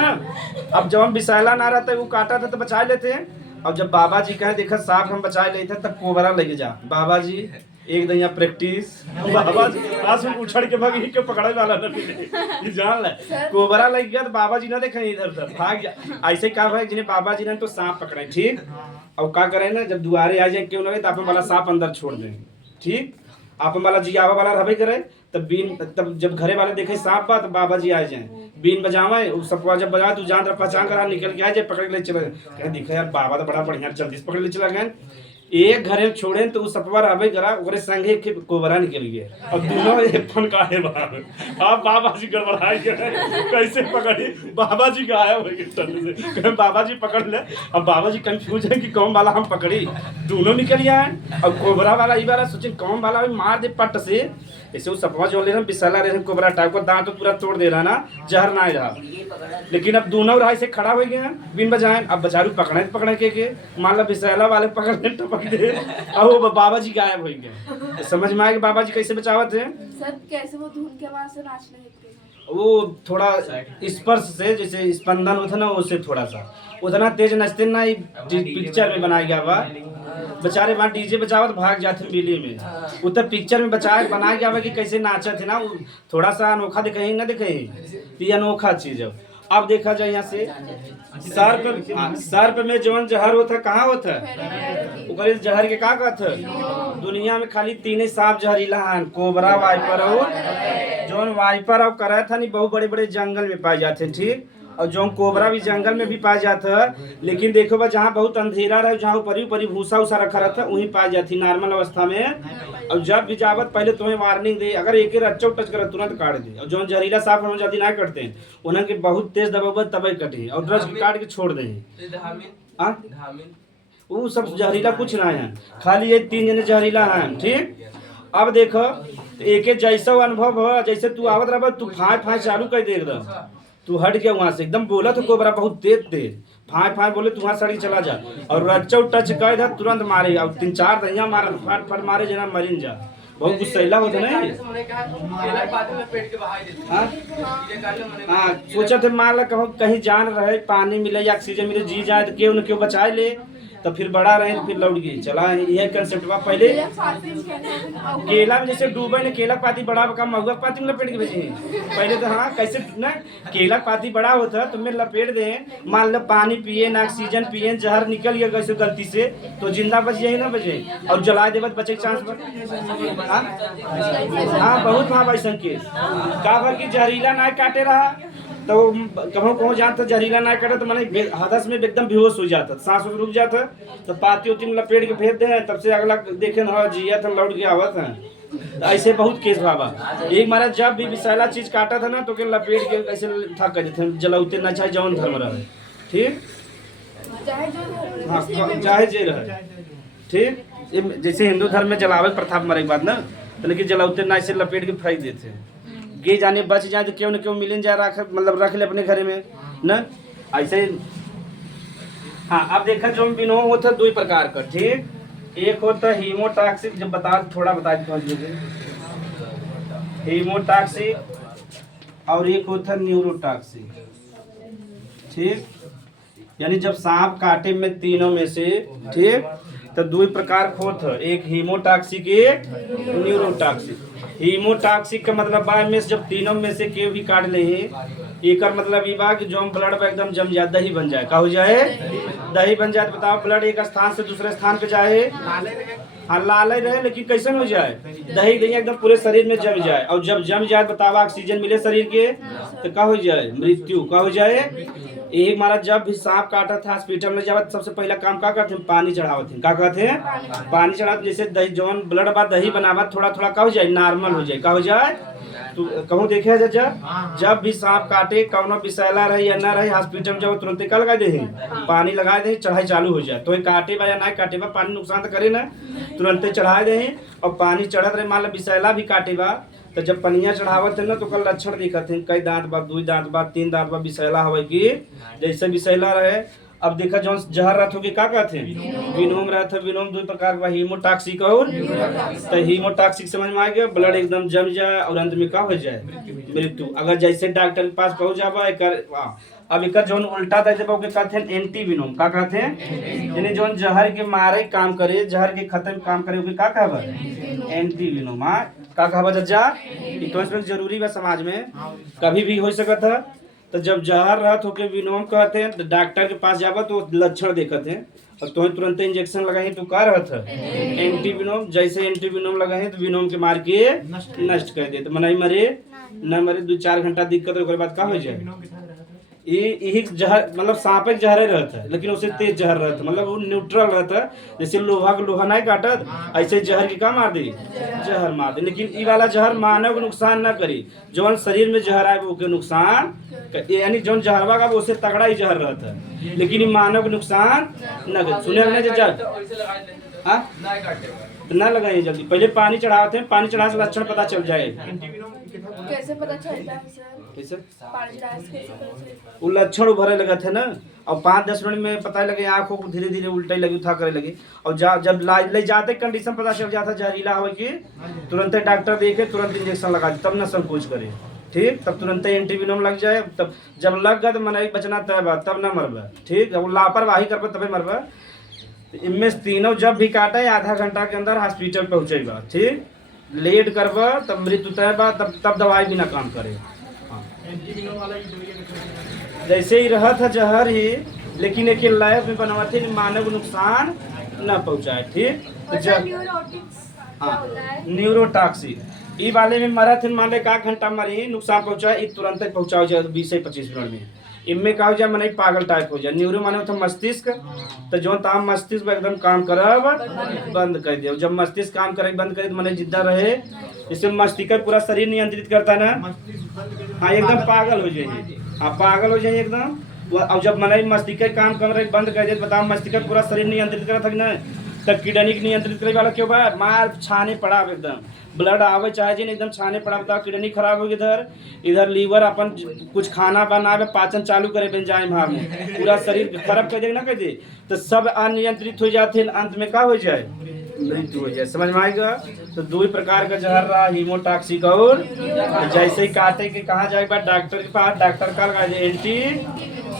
अब जब हम विषैला ना रहता वो काटा था तो बचा लेते हैं। अब जब बाबा जी कहे देखा सांप हम बचा लेते तब कोबरा लेके जा बाबा जी एक दिन यहाँ प्रैक्टिस बाबा जी आज हम उछड़ के भाग के पकड़े वाला ना मिले जान ले कोबरा लग गया तो बाबा जी ना देखे इधर उधर भाग गया। ऐसे क्या है जिन्हें बाबा जी ने तो सांप पकड़े ठीक, और क्या करें ना जब दुआरे आ जाए क्यों लगे तो आप वाला सांप अंदर छोड़ देंगे ठीक, आप वाला जी आवा वाला रहबे करे तब जब घरे वाले देखे सांप बा तो बाबा जी आ जाए बीन बजावे सबको जब बजा तू जान पहचान करा निकल के आ जाए पकड़ ले चले कहे दिखा यार बाबा तो बड़ा बढ़िया जल्दी से पकड़ ले चला गए। एक घरे छोड़े तो सपवा रहबे करा ओकरे संगे के कोबरा निकल गया और दोनों एक फन का है आप बाबा जी गड़बड़ाए कैसे पकड़ी बाबा जी का आया से बाबा जी पकड़ ले। अब बाबा जी कंफ्यूज है कि कौन वाला हम पकड़ी, दोनों निकल आए और कोबरा वाला ये वाला सोचे कौन वाला मार दे पट से। ऐसे वो सपवा जो ले रहे विशाला रहे कोबरा टाइप को दांत तो पूरा तोड़ दे रहा ना जहर ना रहा, लेकिन अब दोनों राय से खड़ा हो गए बिन बजाए। अब बेचारू पकड़े के मान लो विशाला वाले पकड़ने टपक दे और वो बाबा जी गायब हो गए। तो समझ में आया कि बाबा जी कैसे बचावत है सर, कैसे वो धुन के आवाज से नाचने लगते हैं? वो थोड़ा स्पर्श से जैसे स्पंदन होता ना उससे थोड़ा सा उतना तेज नचते ना पिक्चर में बनाया गया बा। बेचारे वहाँ डीजे बचावत भाग जाते बिल्ली में, उतर पिक्चर में बनाया गया बा कि कैसे नाचा थे ना वो थोड़ा सा अनोखा दिखे ना दिखे ये अनोखा चीज है। अब देखा जाए यहाँ से सर्प में जवन जहर होता कहाँ होता है जहर के का कहत दुनिया में खाली 3 सांप जहरीला हैं कोबरा वाइपर और जवन वाइपर और करा था नहीं बहुत बड़े बड़े जंगल में पाए जाते हैं ठीक, और जो कोबरा भी जंगल में भी पाया जाता है, लेकिन देखो बा जहाँ बहुत अंधेरा रहे जहाँ ऊपरी ऊपरी भूसा उसा रखा रहता है वहीं पाई जाती नॉर्मल अवस्था में। और जब भी जावत पहले तुम्हें वार्निंग दे, अगर एक अच्छा टच करे तुरंत काट दे। और जो जहरीला सांप हम जल्दी ना कटते हैं उन्हें के बहुत तेज दबाव तबे कटे और ड्रज काट के छोड़ दे। वो सब जहरीला कुछ ना है, खाली ये 3 जने जहरीला है। ठीक, अब देखो एक जैसा अनुभव हो, जैसे तू आवत रहा तू फाय फाय चालू कर दे एकदम, तू हट गया वहां से एकदम बोला तो कोबरा बहुत तेज तेज फाय फाय बोले तू वहां सड़ी चला जा और रच्चा टच कर दे तुरंत मारे और 3-4 दहिया मारे फट फट मारे जना मरीन जा। बहुत गुस्सैला होता नहीं। हाँ सोचा थे मान ला कहूँ कहीं जान रहे पानी मिले या ऑक्सीजन मिले जी जाए तो क्यों न क्यों बचाए ले, तो फिर बड़ा रहे तो फिर लौट गई चला। यह कंसेप्ट बा पहले केला में जैसे डूबे ने केला पाती बड़ा का महुआ पाती में लपेट के भेजे पहले तो। हाँ कैसे ना केला पाती बड़ा होता तो मैं लपेट दे, मान लो पानी पिए ना ऑक्सीजन पिए जहर निकल गया कैसे गलती से तो जिंदा बच जाए ना बचे और जला दे बचे के चांस पर। हाँ बहुत वहाँ भाई केस का भर की जहरीला ना काटे रहा तो कहूँ कहूँ जाता जहरीला ना काटे तो मैंने हदस में एकदम बेहोश हो जाता, सांस रुक जाता तो पाती उती में लपेट के फेंक दे, तब से अगला देखे ना जिया था लौट के आवत है। तो ऐसे बहुत केस बाबा। एक मारा जब भी विषैला चीज काटा था ना तो के लपेट के ऐसे थक कर देते जलाउते ना चाहे जौन धर्म रहे। ठीक, हाँ चाहे जे रहे। ठीक, जैसे हिंदू धर्म में जलावे प्रथा मरे के बाद ना तो लेकिन जलाउते ना ऐसे लपेट के फेंक देते गे जाने बच जाए तो क्यों न क्यों मिल जाए मतलब रख ले अपने घर में न ऐसे। हाँ अब देखा जो विनोम होता है 2 प्रकार का। ठीक, एक होता है हीमोटॉक्सिक, जब थोड़ा बता दीजिए हीमोटॉक्सिक, और एक होता है न्यूरोटॉक्सिक। ठीक, यानी जब सांप काटे में तीनों में से ठीक तो 2 प्रकार होता है, एक हीमोटॉक्सिक एक न्यूरोटॉक्सिक। हीमोटॉक्सिक का मतलब बा में जब तीनों में से केव भी काट ले एक मतलब ये बा कि जो ब्लड में एकदम जम जाए दही बन जाए, का हो जाए दही बन जाए। तो बताओ ब्लड एक स्थान से दूसरे स्थान पे जाए, हाँ लाल रहे लेकिन कैसे हो जाए दही दही एकदम पूरे शरीर में जम जाए और जब जम जाए बताओ ऑक्सीजन मिले शरीर के तो का हो जाए मृत्यु, का हो जाए। एक मारा जब भी सांप काटा था हॉस्पिटल में जावत सबसे पहला काम का करते हैं पानी चढ़ावत हैं, का कहते हैं पानी चढ़ाते। जैसे दही जौन ब्लड बाद दही बनावत थोड़ा थोड़ा का हो जाए नॉर्मल हो जाए, का हो जाए। तो कहूँ देखे जब भी सांप काटे कौनो विषैला रहे या ना रहे हॉस्पिटल में जब तुरंत का लगा दे पानी लगा दे चढ़ाई चालू हो जाए। तो काटे बा या ना काटे बा पानी नुकसान तो करे ना, तुरंत चढ़ा दे और पानी चढ़त रहे। मान लो विषैला भी काटे बा तो जब पनिया चढ़ावत है ना तो कल लक्षण दिखत है, कई दांत बा 2 दांत बा 3 दांत बा विषैला हवे की जैसे विषैला रहे। अब देखा जो जहर रहत होगी का कहते हैं विनोम रहता है। विनोम 2 प्रकार का हीमोटॉक्सिक और तो हीमोटॉक्सिक समझ में आ गया, ब्लड एकदम जम जाए और अंत में का हो जाए मृत्यु। अगर जैसे डॉक्टर के पास पहुंच जाबा अब एक जो उल्टा दे देबा के कहते हैं एंटी विनोम, का कहते हैं यानी जो जहर के मारे काम करे जहर के खत्म काम करे ओके का कहबा एंटी विनोम। हां का कहबा जा तो इसमें जरूरी बा समाज में कभी भी हो सकता है। तो जब जहर रहत होके विनोम कहते हैं तो डॉक्टर के पास जाबा तो लक्षण देखते हैं और तो तुरंत इंजेक्शन लगाए तो का रहत है एंटी विनोम। जैसे एंटी विनोम लगाए तो विनोम के मार के नष्ट कर दे तो मनाई मरे न मरे 2-4 घंटा दिक्कत ओकर बाद का हो जाए। यही जहर मतलब सांपे जहर रहता है लेकिन उससे तेज जहर रहता है, मतलब वो न्यूट्रल रहता है। जैसे लोहा को लोहा नहीं काटत ऐसे जहर की का मार दे जहर मार दे। लेकिन ये वाला जहर मानव को नुकसान ना करी, जौन शरीर में जहर आए वो के नुकसान यानी जौन जहरवा का उससे तगड़ा ही जहर रहता है लेकिन ये मानव को नुकसान न करे। सुने ना लगाए जल्दी पहले पानी चढ़ाते हैं, पानी चढ़ाने से लक्षण पता चल जाए। कैसे पता चलता है सर? कैसे पानी चढ़ाने से कैसे पता चलता है? वो लक्षण उभरे लगे थे ना और 5-10 मिनट में पता लगे आंखों को धीरे धीरे उल्टे लगी उठा करे लगी और जब ले जाते कंडीशन पता चल जाता जहरीला हो कि तुरंत डॉक्टर देखे तुरंत इंजेक्शन लगा दे तब ना संकोच करे। ठीक, तब तुरंत एंटीविनोम लग जाए। तब जब लग गया तो मनाई बचना तय बात तब ना मरबा। ठीक, जब लापरवाही करबा तबे मरबा। इनमें तीनों जब भी काटा है आधा घंटा के अंदर हॉस्पिटल पहुंचेगा। ठीक, लेट करबा तब मृत्यु तय बा तब दवाई भी ना काम करे। जैसे ही रहा था जहर ही लेकिन एक लाइफ में बनवाते मानव को नुकसान न पहुंचाए। ठीक, न्यूरोटॉक्सिक ई वाले में मरा थे मान ले का घंटा मरी नुकसान पहुंचाए तुरंत पहुंचाओ 20 से 25 मिनट में। इनमें का हो जाए मने पागल टाइप हो जाए। न्यूरो माने होता मस्तिष्क, तो जो ताम मस्तिष्क एकदम काम करब बंद कर दिया। जब मस्तिष्क काम करे बंद करे तो मने जिद्दा रहे, इससे मस्तिष्क पूरा शरीर नियंत्रित करता ना। हाँ एकदम पागल हो जाइए, हाँ पागल हो जाइए एकदम। अब जब मने मस्तिष्क काम कर रहे बंद कर दे, बताओ मस्तिष्क पूरा शरीर नियंत्रित करता है ना। तब किडनी के नियंत्रित करे वाला क्यों बा, मार छाने पड़ा एकदम, ब्लड आवे चाहे जी एकदम छाने पड़ा। बताओ किडनी खराब हो गई, इधर इधर लीवर अपन कुछ खाना बनावे पाचन चालू करे एंजाइम हार्मोन, पूरा शरीर खराब कर देगा ना कर दे, तो सब अनियंत्रित हो जाते हैं। अंत में क्या हो जाए, मृत्यु हो जाए। समझ में आएगा। तो दो ही प्रकार का जहर रहा, हीमोटॉक्सिक और जैसे ही काटे के कहाँ जाएगा डॉक्टर के पास, डॉक्टर का लगा एंटी।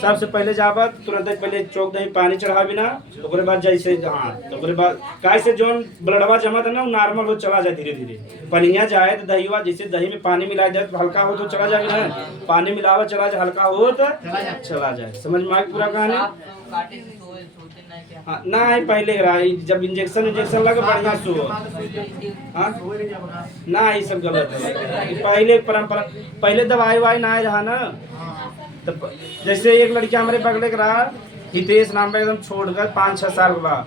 सबसे पहले जाबत तुरंत पहले चौक दही पानी चढ़ा बिना, तो बाद जैसे हाँ तो बाद कैसे जो ब्लडवा जमा था ना वो नॉर्मल हो चला जाए धीरे धीरे। पनिया जाए तो दहीवा जैसे दही में पानी मिला जाए तो हल्का हो तो चला जाए ना, पानी मिलावा चला जाए, हल्का हो तो चला जाए। समझ में आए पूरा कहानी। हाँ ना है पहले जब इंजेक्शन लगे बढ़िया सो ना, ये सब गलत है। पहले परंपरा पहले दवाई वाई ना रहा ना। तो जैसे एक लड़की हमारे बगले का रहा, हितेश नाम का, एकदम छोड़कर 5-6 साल के बाद,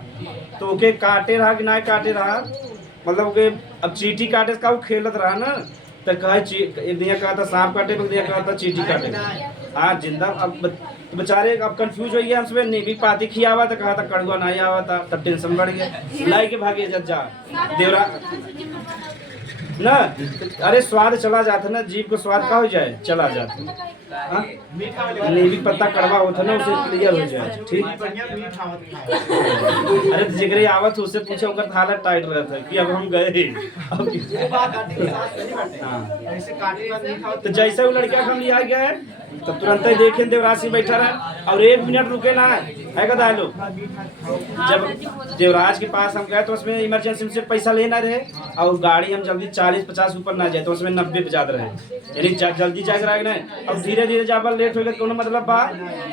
तो ओके काटे रहा कि ना काटे रहा, मतलब ओके अब चींटी काटे का वो खेलत रहा ना। तो कहे एक दिया कहा था सांप काटे, एक दिया कहा था चींटी काटे। हाँ जिंदा अब बेचारे अब कंफ्यूज हो गया, हमसे नहीं भी पाती खियावा तो कहा था कड़वा नहीं आवा था, तब टेंशन बढ़ गया, लाई के भागे जा देवरा ना। अरे स्वाद चला जाता ना, जीभ को स्वाद का हो जाए चला जाता। नींबी पत्ता कड़वा होता ना उसे क्लियर हो जाए, ठीक। अरे जिगरे आवत उससे पूछे उनका हालत टाइट रहता है कि अब हम गए। तो जैसे वो लड़का हम लिया गया है तब तुरंत ही देखे देवराज सिंह बैठा रहा और 1 मिनट रुके ना है का दालो। जब देवराज के पास हम गए तो उसमें इमरजेंसी से पैसा लेना रहे और गाड़ी हम जल्दी 40-50 ऊपर ना जाए, तो उसमें 90 पे ज्यादा रहे, यानी जल्दी जाकर आए ना। अब धीरे धीरे जाबा लेट हो गया तो मतलब बा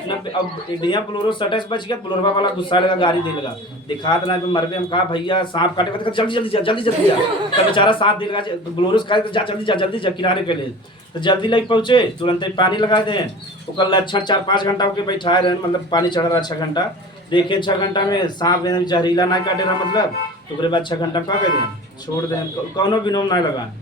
90। अब एक दिया बोलेरो 60 बच गया, बोलेरो वाला गुस्सा लगा, गाड़ी दे लगा, दिखा देना मरबे। हम कहा भैया सांप काटे, जल्दी जल्दी जा जल्दी जल्दी जा। तो बेचारा साथ दे लगा, बोलेरो जा जल्दी जा किनारे के लिए। तो जल्दी लग पहुँचे, तुरंत ही पानी लगा दे। ओकर लक्षण 4-5 घंटा होके बैठाए रहे, मतलब पानी चढ़ रहा 6 घंटा। देखे 6 घंटा में सांप जहरीला ना काटे रहा, मतलब तो उसके बाद 6 घंटा का दें छोड़ दें, कोनो भी नोम ना लगा।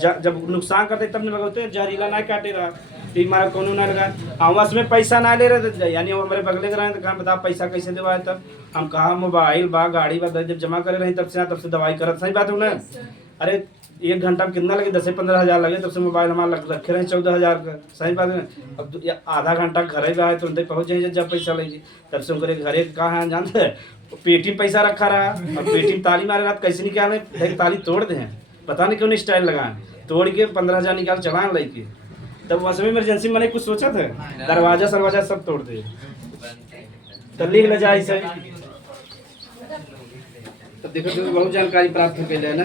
जब नुकसान करते तब नहीं लगाते, जहरीला ना काटे रहा तो हमारा कोनो ना लगा। आवास में पैसा ना ले रहे थे, यानी हमारे बगले के रहे तो कहा बताओ पैसा कैसे देवाए। तब हम कहा मोबाइल बा गाड़ी बा जब जमा करे रहे तब से दवाई करत। सही बात है ना। अरे 1 घंटा में कितना लगे, 10-15 हज़ार लगे, तब से मोबाइल हमारा रखे रहे 14 हज़ार का। सही बात है। अब आधा घंटा घर ही आए तुरंत पहुँच जाएंगे जब पैसा लगे। तब से उनके घरे कहाँ है जानते हैं, पेटी में पैसा रखा रहा और पेटी में ताली मारे रहा, कैसे निकाले ताली तोड़ दें, पता नहीं क्यों स्टाइल लगाए, तोड़ के 15 हज़ार निकाल चलान लेके। तब वैसे में इमरजेंसी मैंने कुछ सोचा था, दरवाजा सब तोड़ दे। तो लिख ले जाए सही। तब देखो तो बहुत जानकारी प्राप्त कर ले ना।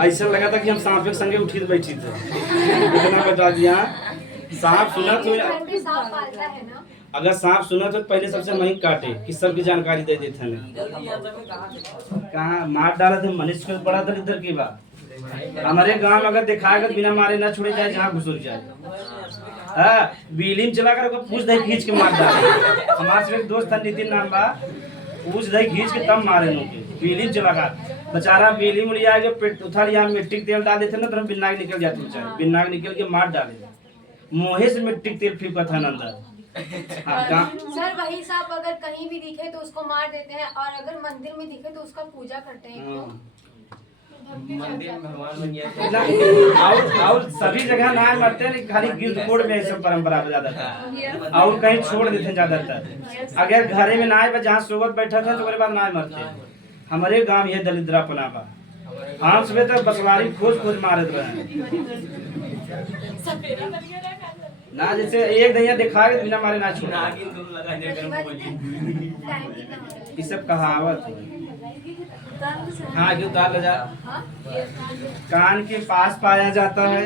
ऐसा लगा था कि हम सांप के संगे उठी बैठी थे, इतना बता दिया। सांप सुना तो अगर सांप सुना तो पहले सबसे वहीं काटे, किस सब की जानकारी दे देते हैं। कहाँ मार डाला थे मनुष्य को, बड़ा दर इधर की बात। हमारे गांव में अगर दिखाएगा बिना मारे ना छोड़े जाए, जहाँ घुस जाए। हाँ बीलिम चला कर पूछ दही खींच के मार डाले। हमारे से एक दोस्त था नितिन नाम बा, पूछ दही खींच के तब मारे लोग बीलिम चला कर। बेचारा बीलिम लिया के पेट उठा लिया, मिट्टी के तेल डाल देते ना तो बिन्नाग निकल जाती बेचारा, बिन्नाग निकल के मार डाले। मोहे से मिट्टी के तेल फीका था अंदर। सर वही सांप अगर कहीं भी दिखे तो उसको मार देते हैं, और अगर मंदिर में दिखे तो उसका पूजा करते हैं। मंदिर में भगवान बन गया और सभी जगह ना मरते हैं, खाली गिरकोड में सब परंपरा ज्यादातर, और कहीं छोड़ देते हैं ज्यादातर। अगर घरे में ना जहाँ सोबत बैठा था तो बाद ना मरते। हमारे गांव ये दलिद्रापना बा, हाँ सुबह तक बसवारी खोज मारे रहे ना, जैसे एक दैया दिखा के बिना मारे ना छोड़ा। ये सब कहावत है। हाँ क्यों ताल जा कान के पास पाया जाता है,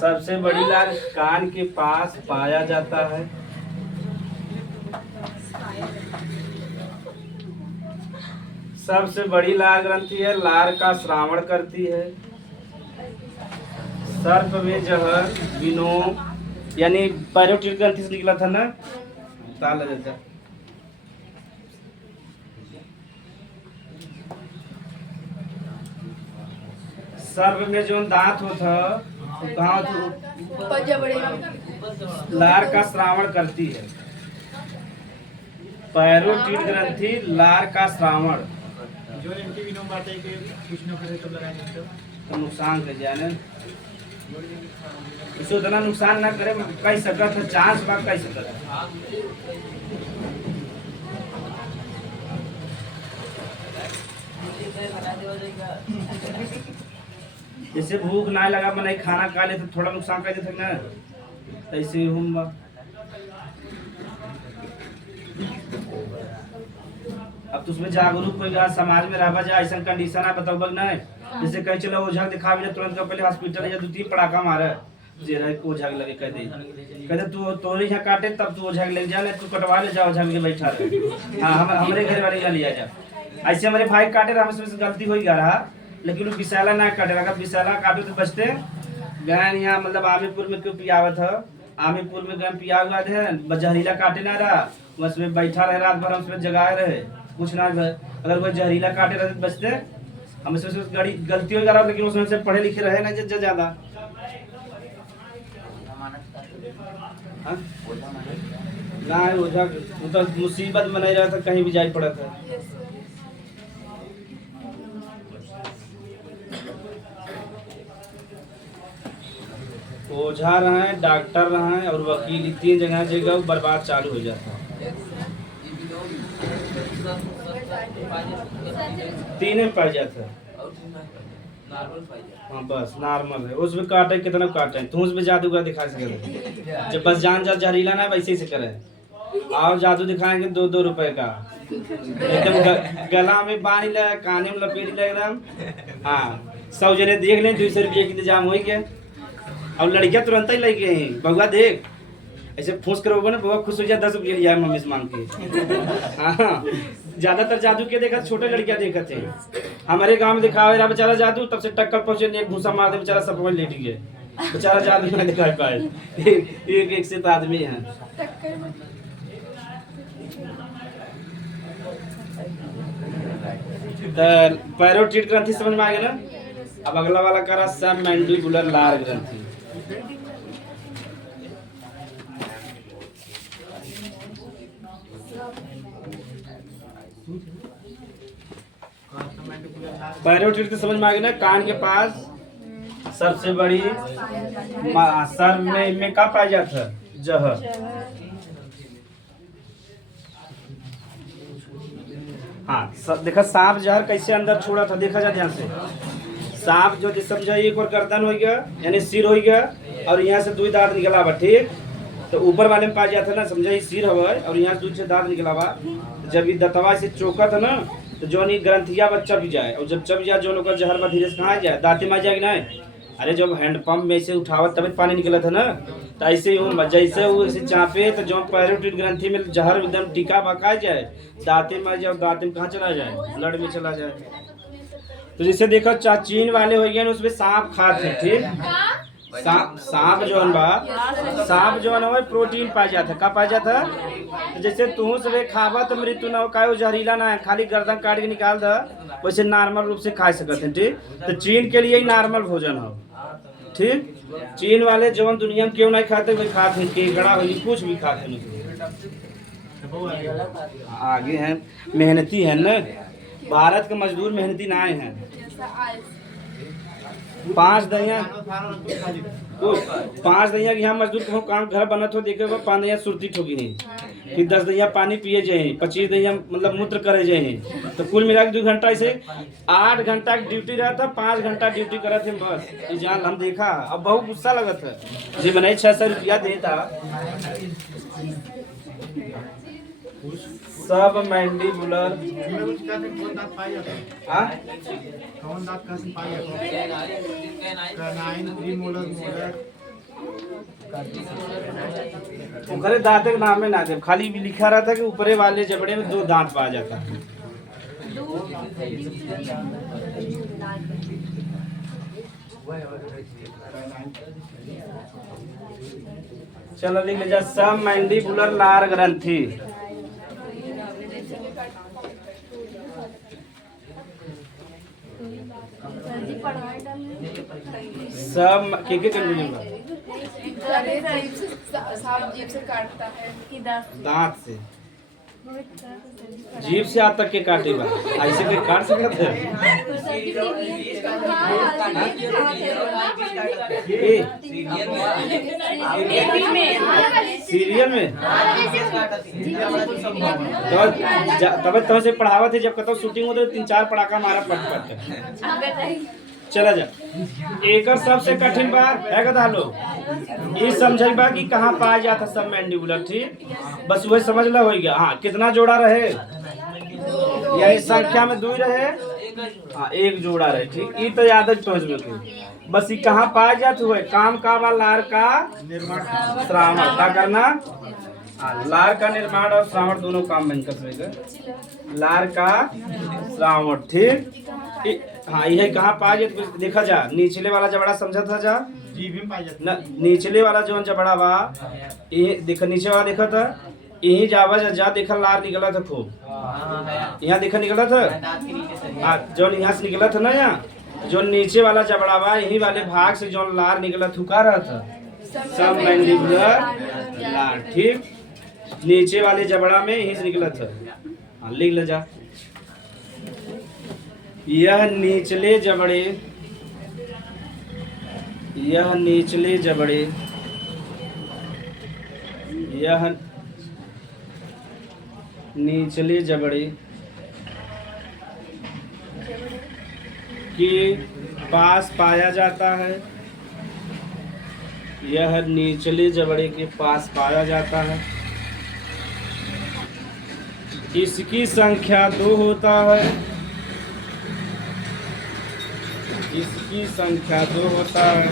सबसे बड़ी लार कान के पास पाया जाता है। सबसे बड़ी लार ग्रंथि है, लार का श्रावण करती है। सर्प में जहर विनोम यानी पैरोटिड ग्रंथि से निकला था ना, ताल देता। सर्प में जो दांत होता वो कहाँ होता? पंजा बड़े लार का श्रावण करती है। पैरोटिड ग्रंथि लार का श्रावण जो एंटी विनोम बाटे के कुछ न करे तो लगा देते तो नुकसान कर जाने इसे उतना नुकसान ना करे, कई सकत है चांस बा, कई सकत है। जैसे भूख ना लगा मन खाना खा ले तो थोड़ा नुकसान कर देते ना, ऐसे ही हम बा। अब तो उसमें जागरूक होगा, समाज में रहा जाए ऐसा कंडीशन है बताओ बग ना, जैसे कहीं चलो ओझा दिखा भी तुरंत पहले हॉस्पिटल या 2-3 पड़ाका मारे जेरा को ओझा लगे कह दे तू तोरे यहाँ काटे तब तू ओझा ले जा, तू कटवा ले जा ओझा के बैठा रहे। हाँ हमारे घर वाले ला लिया जा, ऐसे हमारे भाई काटे रहा, उसमें से गलती हो ही रहा, लेकिन वो विशाला ना काटे रहा, विशाला काटे तो बचते गए यहाँ मतलब आमीपुर में क्यों पियावत है, आमीपुर में गए पिया हुआ थे, जहरीला काटे ना रहा, उसमें बैठा रहे रात भर, उसमें जगाए रहे कुछ ना, अगर कोई जहरीला काटे रहे तो बचते। हम इसमें गाड़ी गलती हो जा रहा, लेकिन उसमें से पढ़े लिखे रहे ना ज्यादा। ना ओझा तो मुसीबत में नहीं रहा था, कहीं भी जाई पड़ा था। ओझा रहे, डॉक्टर रहे और वकील, 3 जगह जगह बर्बाद चालू हो जाता है। 3 में पाई जाता है। हाँ बस नॉर्मल है, उसमें काटे कितना काटे तू उसमें जादूगर दिखा सके, जब बस जान जा जहरीला ना वैसे से करे, और जादू दिखाएंगे 2-2 रुपए का, एकदम गला में बांध ले, काने में लपेट ले एकदम। हाँ 100 जने देख लें 200 रुपये की इंतजाम हो गया। अब लड़कियां तुरंत ही लग गए हैं, बउआ देख ऐसे फूस करोगे ना बउआ खुश हो जाए, 10 रुपये लिया मम्मी से मांग के। हाँ ज्यादातर जादू के देखा छोटे लड़कियां देखा थे, हमारे गांव में दिखावे रहा बेचारा जादू, तब से टक्कर पहुंचे एक घूसा मार दे बेचारा सब लेट गए, बेचारा जादू नहीं दिखा पाए। एक से आदमी है। पैरोटिड ग्रंथि समझ में आ गया ना। अब अगला वाला करा सब मैंडिबुलर लार ग्रंथि। पैरोटिड तो समझ में आ गया ना, कान के पास सबसे बड़ी सर में क्या पाया जाता है? जहर। हाँ देखा सांप जहर कैसे अंदर छोड़ा था, देखा जाए ध्यान से। सांप जो समझो एक और गर्दन हो गया यानी सिर हो गया, और यहाँ से 2 दांत निकला हुआ, ठीक, तो ऊपर वाले में पाया जाता ना, समझो ये सिर हुआ और यहाँ से 2 दांत निकला हुआ। जब ये दतवा से चौका था ना, तो जो नहीं ग्रंथिया पर चप जाए, और जब चप जाए जो लोग जहर में धीरे से कहाँ जाए, दांते में जाएगी ना। अरे जब हैंडपम्प में से उठावा तभी पानी निकला था ना, तो ऐसे ही जैसे वो ऐसे चापे तो जो पैरोटिड ग्रंथि में जहर एकदम टिका बका जाए, दांते में जाए, दांते में कहाँ चला जाए, ब्लड में चला जाए। तो जैसे देखो चीन वाले हो गए उसमें सांप खाते हैं, ठीक, सांप जो सांप जो है प्रोटीन पाया जाता है, क्या पाया जाता है? तो जैसे तू सब खावा तो मृत्यु ना हो, का जहरीला ना है, खाली गर्दन काट के निकाल द, वैसे नॉर्मल रूप से खा सकते हैं, ठीक। तो चीन के लिए ही नॉर्मल भोजन हो, ठीक। चीन वाले जो दुनिया में क्यों नहीं खाते, वही खाते हैं, केकड़ा हो कुछ भी खाते हैं। आगे हैं, मेहनती है ना, भारत के मजदूर मेहनती ना हैं। 5 दैया के यहाँ मजदूर को काम घर बनत हो, देखे 5 दैया सुरती ठोकी है, फिर 10 दैया पानी पिए जाए, 25 दैया मतलब मूत्र करे जाए, तो कुल मिला के 2 घंटा ऐसे 8 घंटा की ड्यूटी रहा था, 5 घंटा ड्यूटी करे थे बस। जान हम देखा, अब बहुत गुस्सा लगा था जी, मैंने 600 रुपया देता। सब मैंडिबुलर कौन दांत पाया जाता है? हाँ कौन दांत का पाया जाता है? Canine, premolar, molar. ओकरे दांत के नाम में ना दे, खाली भी लिखा रहा था कि ऊपरे वाले जबड़े में 2 दांत पाया जाता है। चलो लिख लीजिए सब मैंडिबुलर लार ग्रंथि। सब के कंफ्यूजन बा? अरे जीभ से सांप जीभ से काटता है कि दांत से, जीभ से हाथ तक के काटे बा, ऐसे कोई काट सकता है? सीरियल में तब तो से पढ़ावत है, जब कतो शूटिंग होते 3-4 पटाखा मारा पट पट। चला जा एकर सबसे कठिन बात है कदा लोग ये समझे बा कि कहाँ पाया जाता सब मैंडिबुलर। ठीक, बस वही समझ ला हो गया। हाँ, कितना जोड़ा रहे? यही संख्या में 2 रहे। हाँ, 1 जोड़ा रहे। ठीक, ये तो याद पहुँच में बस ये कहाँ पाया जाते हुए काम का बा लार का निर्माण श्रावण का करना। हाँ, लार का निर्माण और श्रावण दोनों काम बन कर लार का श्रावण। ठीक, हाँ यह कहाँ पाया जाता देखा जा। नीचले वाला जबड़ा समझा था जा जीभ में पाई जाती न, नीचले वाला जो जबड़ा बा ये देखा, नीचे वाला देखा था यही जावा जा देखा लार निकला था खूब। यहाँ देखा निकला था। हाँ, जो यहाँ से निकला था ना, यहाँ जो नीचे वाला जबड़ा बा यही वाले भाग से जो लार निकला थुका रहा था सब मैंडिबुलर लार। ठीक, नीचे वाले जबड़ा में यही से निकला था। हाँ, लिख ले जा यह नीचले जबड़े, यह नीचले जबड़े, यह नीचले जबड़े के पास पाया जाता है। यह नीचले जबड़े के पास पाया जाता है। इसकी संख्या 2 होता है। इसकी संख्या 2 होता है।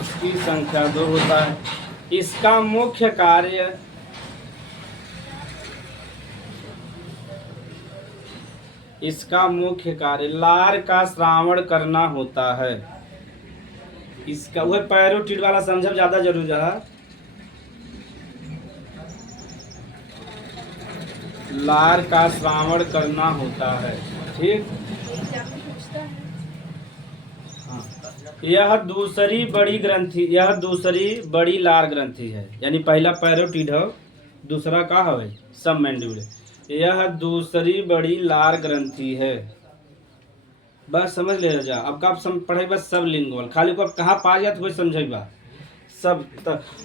इसकी संख्या 2 होता है। इसका मुख्य कार्य लार का श्रावण करना होता है। इसका वह पैरोटिड वाला समझब ज्यादा जरूरी है। लार का श्रावण करना होता है। ठीक, हाँ, यह दूसरी बड़ी ग्रंथि, यह दूसरी बड़ी लार ग्रंथि है। यानी पहला पैरोटिड हो, दूसरा का है सब मैंडिबुलर। यह दूसरी बड़ी लार ग्रंथि है। बस समझ ले जा। अब का पढ़े बस सब लिंगुअल, खाली को अब कहाँ पा जात वही समझेगा सब।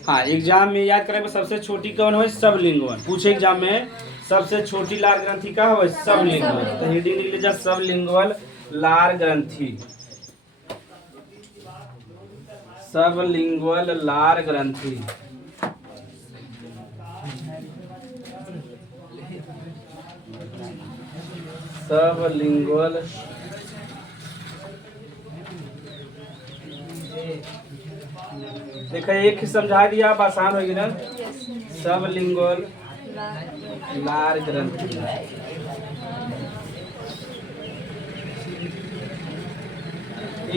हाँ, एग्जाम में याद करें सबसे छोटी कौन हो? सब लिंगुअल पूछे एग्जाम में। सबसे छोटी लार ग्रंथि का हो? सब लिंगुअल। तो हेडिंग लिख लीजिए सब लिंगुअल लार ग्रंथि। सब लिंगुअल लार ग्रंथि। सब लिंगुअल देखा, एक ही समझा दिया, अब आसान होगी ना। सब लिंगुअल लार ग्रंथि।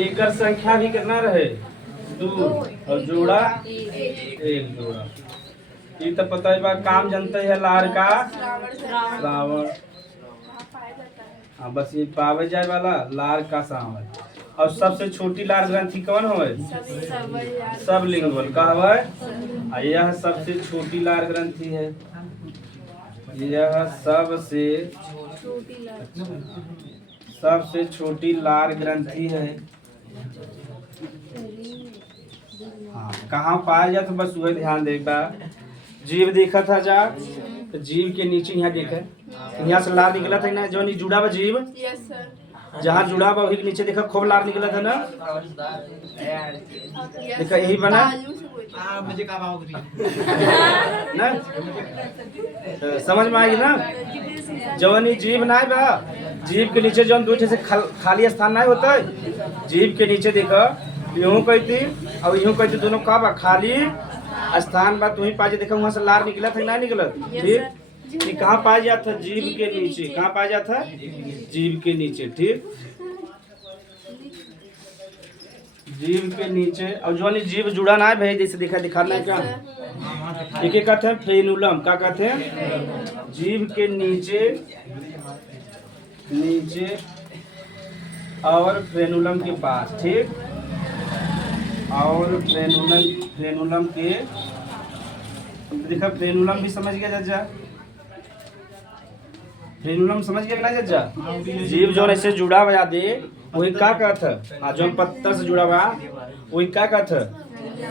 एकर संख्या भी कितना रहे? 2 और जोड़ा 1 जोड़ा। ये तो पता है बा, काम जानते है लार का श्रावण। हाँ, बस ये पावे जाए वाला लार का श्रावण। और सबसे छोटी लार ग्रंथि कौन हो? सब लिंगुअल का हो। यह सबसे छोटी लार ग्रंथि है। यह सबसे छोटी लार ग्रंथि है। हाँ, कहाँ पाया जाता बस वह ध्यान देगा। जीव देखा था जा, तो जीव के नीचे यहाँ देखा, यहाँ से लार निकला था ना, जो नहीं जुड़ा हुआ जीव। Yes sir. जहाँ जुड़ा हुआ वही के नीचे देखा खूब लार निकला था ना। देखा यही बना मुझे कहा ना, समझ में आई ना। जवन ही जीव ना बा, जीव के नीचे जौन 2 से खाली स्थान नहीं होता है। जीव के नीचे देखा यूं कहती और यूं कहती, दोनों का बा खाली स्थान बा। तू ही पाजे देखा वहां से लार निकला था ना, निकला। ठीक, कहाँ पाया जाता? जीव के नीचे। कहाँ पाया जाता? जीव के नीचे। ठीक, जीभ के नीचे और जो नहीं जीभ जुड़ा ना है भाई, जैसे दिखाना है क्या, एक एक कहते हैं फ्रेनुलम, क्या कहते हैं, जीभ के नीचे और फ्रेनुलम के पास, ठीक, और फ्रेनुलम के देखा, फ्रेनुलम भी समझ गया जज्जा, फ्रेनुलम समझ गया कि ना जज्जा, जीभ जो ऐसे जुड़ा हुआ दे वही का कहत, हाँ जो पत्थर से जुड़ा हुआ वही का कहत।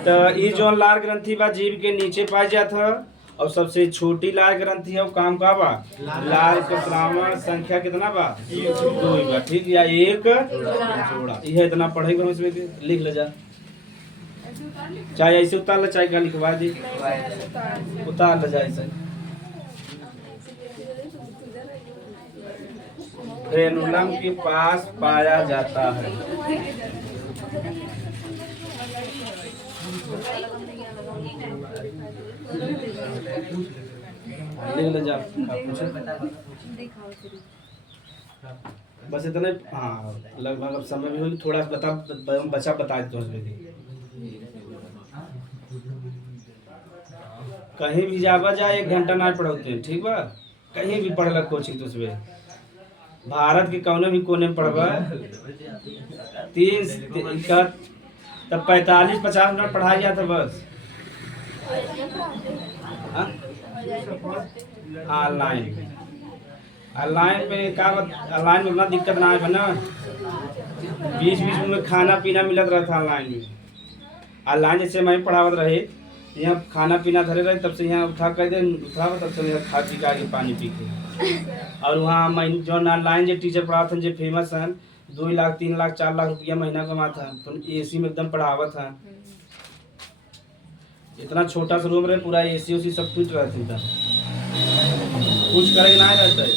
तो ये जो लार ग्रंथि बा जीभ के नीचे पाई जात है, और सबसे छोटी लार ग्रंथि है वो काम का बा, लार के श्रावण संख्या कितना बा, 2 बा, ठीक, या एक जोड़ा, यह इतना पढ़ेगा हम इसमें लिख ले जा, चाहे ऐसे उतार ले चाहे क्या लिखवा दी, उतार ले जा ऐसे। फ्रेनुलम के पास पाया जाता है, लिख ले जा, बस इतने, हाँ लगभग अब समय भी होगी, थोड़ा बचा बता दो कहीं भी जावा जाए 1 घंटा ना पढ़ते हैं, ठीक बा, कहीं भी पढ़ लग कोचिंग, तो उसमें भारत के कौने भी कोने में पढ़वा 30 तब 45-50 मिनट पढ़ाई जाता बस, ऑनलाइन में का, ऑनलाइन में उतना दिक्कत ना है ना, बीच में खाना पीना मिलत रहा था ऑनलाइन में, ऑनलाइन जैसे मैं पढ़ावत रहे, यहाँ खाना पीना धरे रहे, तब से यहाँ उठा कर दे उठा, तब से यहाँ खा पी के पानी पी के, और वहाँ मैं जो ऑनलाइन जो टीचर पढ़ाते हैं जो फेमस हैं, 2 लाख 3 लाख 4 लाख रुपया महीना कमाता है, तो एसी में एकदम पढ़ावत है, इतना छोटा सा रूम रहे, पूरा एसी उसी सब फिट रहती था, कुछ करे ना रहता है,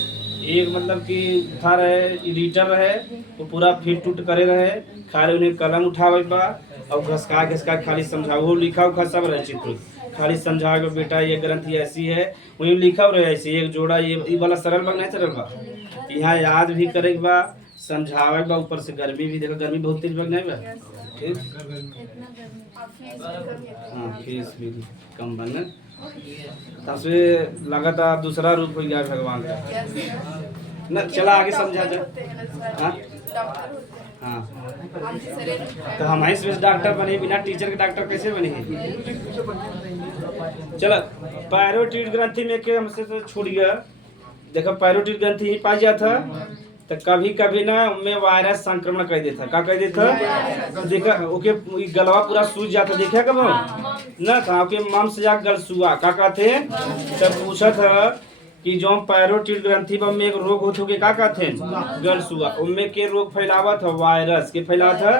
एक मतलब कि था रहे एडिटर रहे, वो पूरा फिट टूट करे रहे, खाली उन्हें कलम उठावे बा और घसका खाली समझाओ, वो लिखा उखा सब रहे चित्र, खाली समझाओ बेटा ये ग्रंथि ऐसी है, वही लिखा रहे ऐसे, एक जोड़ा ये वाला सरल बा नहीं सरल बा, यहाँ याद भी करे बा, समझावे बा, ऊपर से गर्मी भी, देखो गर्मी बहुत तेज बा नहीं बा, ठीक, हाँ फीस भी कम बने, तब से लगातार दूसरा रूप हो गया भगवान का ना, चला आगे समझा जाए, हाँ तो हम ही डॉक्टर बने, बिना टीचर के डॉक्टर कैसे बने हैं, चलो पैरोटिड ग्रंथि में के हमसे तो छूट गया, देखो पैरोटिड ग्रंथि ही पा गया था, तो कभी कभी ना उनमें वायरस संक्रमण कर देता, क्या कर देता, देखा ओके गलवा पूरा सूज जाता, देखा कब ना था, ओके मम से जा गल सुआ, क्या कहते हैं, तब पूछा था कि जो पैरोटिड ग्रंथि में एक रोग होते के, क्या कहते हैं, गल सुआ, उनमें के रोग फैलावा था, वायरस के फैलावा था,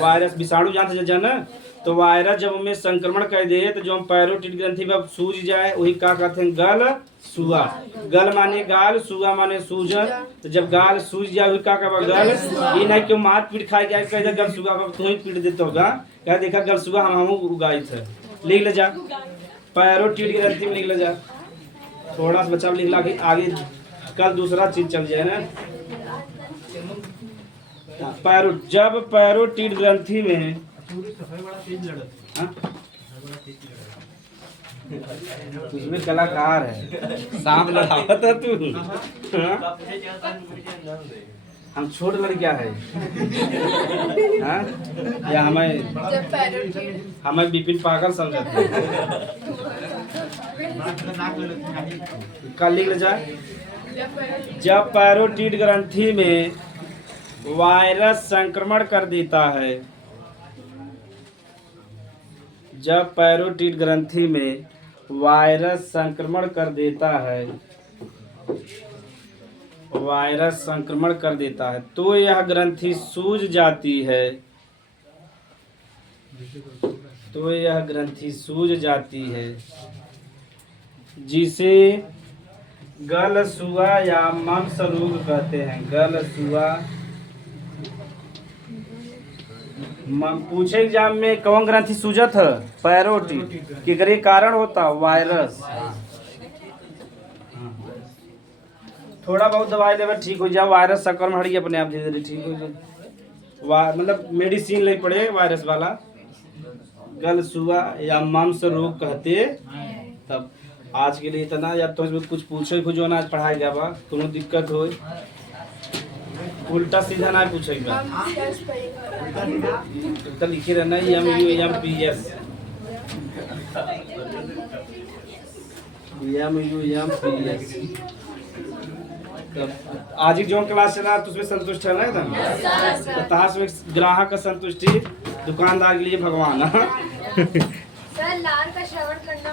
वायरस विषाणु जानते जाना, तो वायरस जब उनमें संक्रमण कर दे, तो जो पैरोटिड ग्रंथि में सूज जाए वही क्या कहते हैं, गल सुआ, गल माने गाल, सुआ माने सूजन, तो जब गाल सूज जाए वही क्या कहवा गल, ये नहीं क्यों मार पीट खाई जाए, कह गल सुआ तू ही पीट देते होगा, क्या देखा गल सुआ हम उगाई थे, लिख ले जा, पैरोटिड ग्रंथि में लिख ले जा, थोड़ा सा बच्चा लिख ला कि आगे कल दूसरा चीज चल जाए ना, जब पैरोटिड ग्रंथि में, तुझमें कलाकार है, सांप लड़ावत है तू, हम छोट लड़कियां है, या हमें विपिन पागल समझते कल लिख ले जाए, जब पैरोटिड ग्रंथि में वायरस संक्रमण कर देता है, जब पैरोटिड ग्रंथि में वायरस संक्रमण कर देता है, वायरस संक्रमण कर देता है, तो यह ग्रंथि सूज जाती है, तो यह ग्रंथि सूज जाती है, जिसे गलसुआ या मम्स रोग कहते हैं, गलसुआ। पूछे एग्जाम में कौन ग्रंथि सूजत है, पैरोटिड, केकरे कारण होता, वायरस, थोड़ा बहुत दवाई देवे ठीक हो जाए, वायरस संक्रमण हटी अपने आप धीरे धीरे ठीक हो जाए। मतलब मेडिसिन ले पड़े वायरस वाला गल सुआ या मांस रोग कहते। तब आज के लिए इतना, या तो इसमें कुछ पूछे को जो ना आज पढ़ाई जावा कोनो दिक्कत हो उल्टा सीधा ना पूछे बा तो लिखे रहना MUMPS MUMPS। तब आज ही जो क्लास चला तो उसमें संतुष्ट है ना एकदम। तो ताश में ग्राहक का संतुष्टि दुकानदार के लिए भगवान। सर लार का श्रवण करना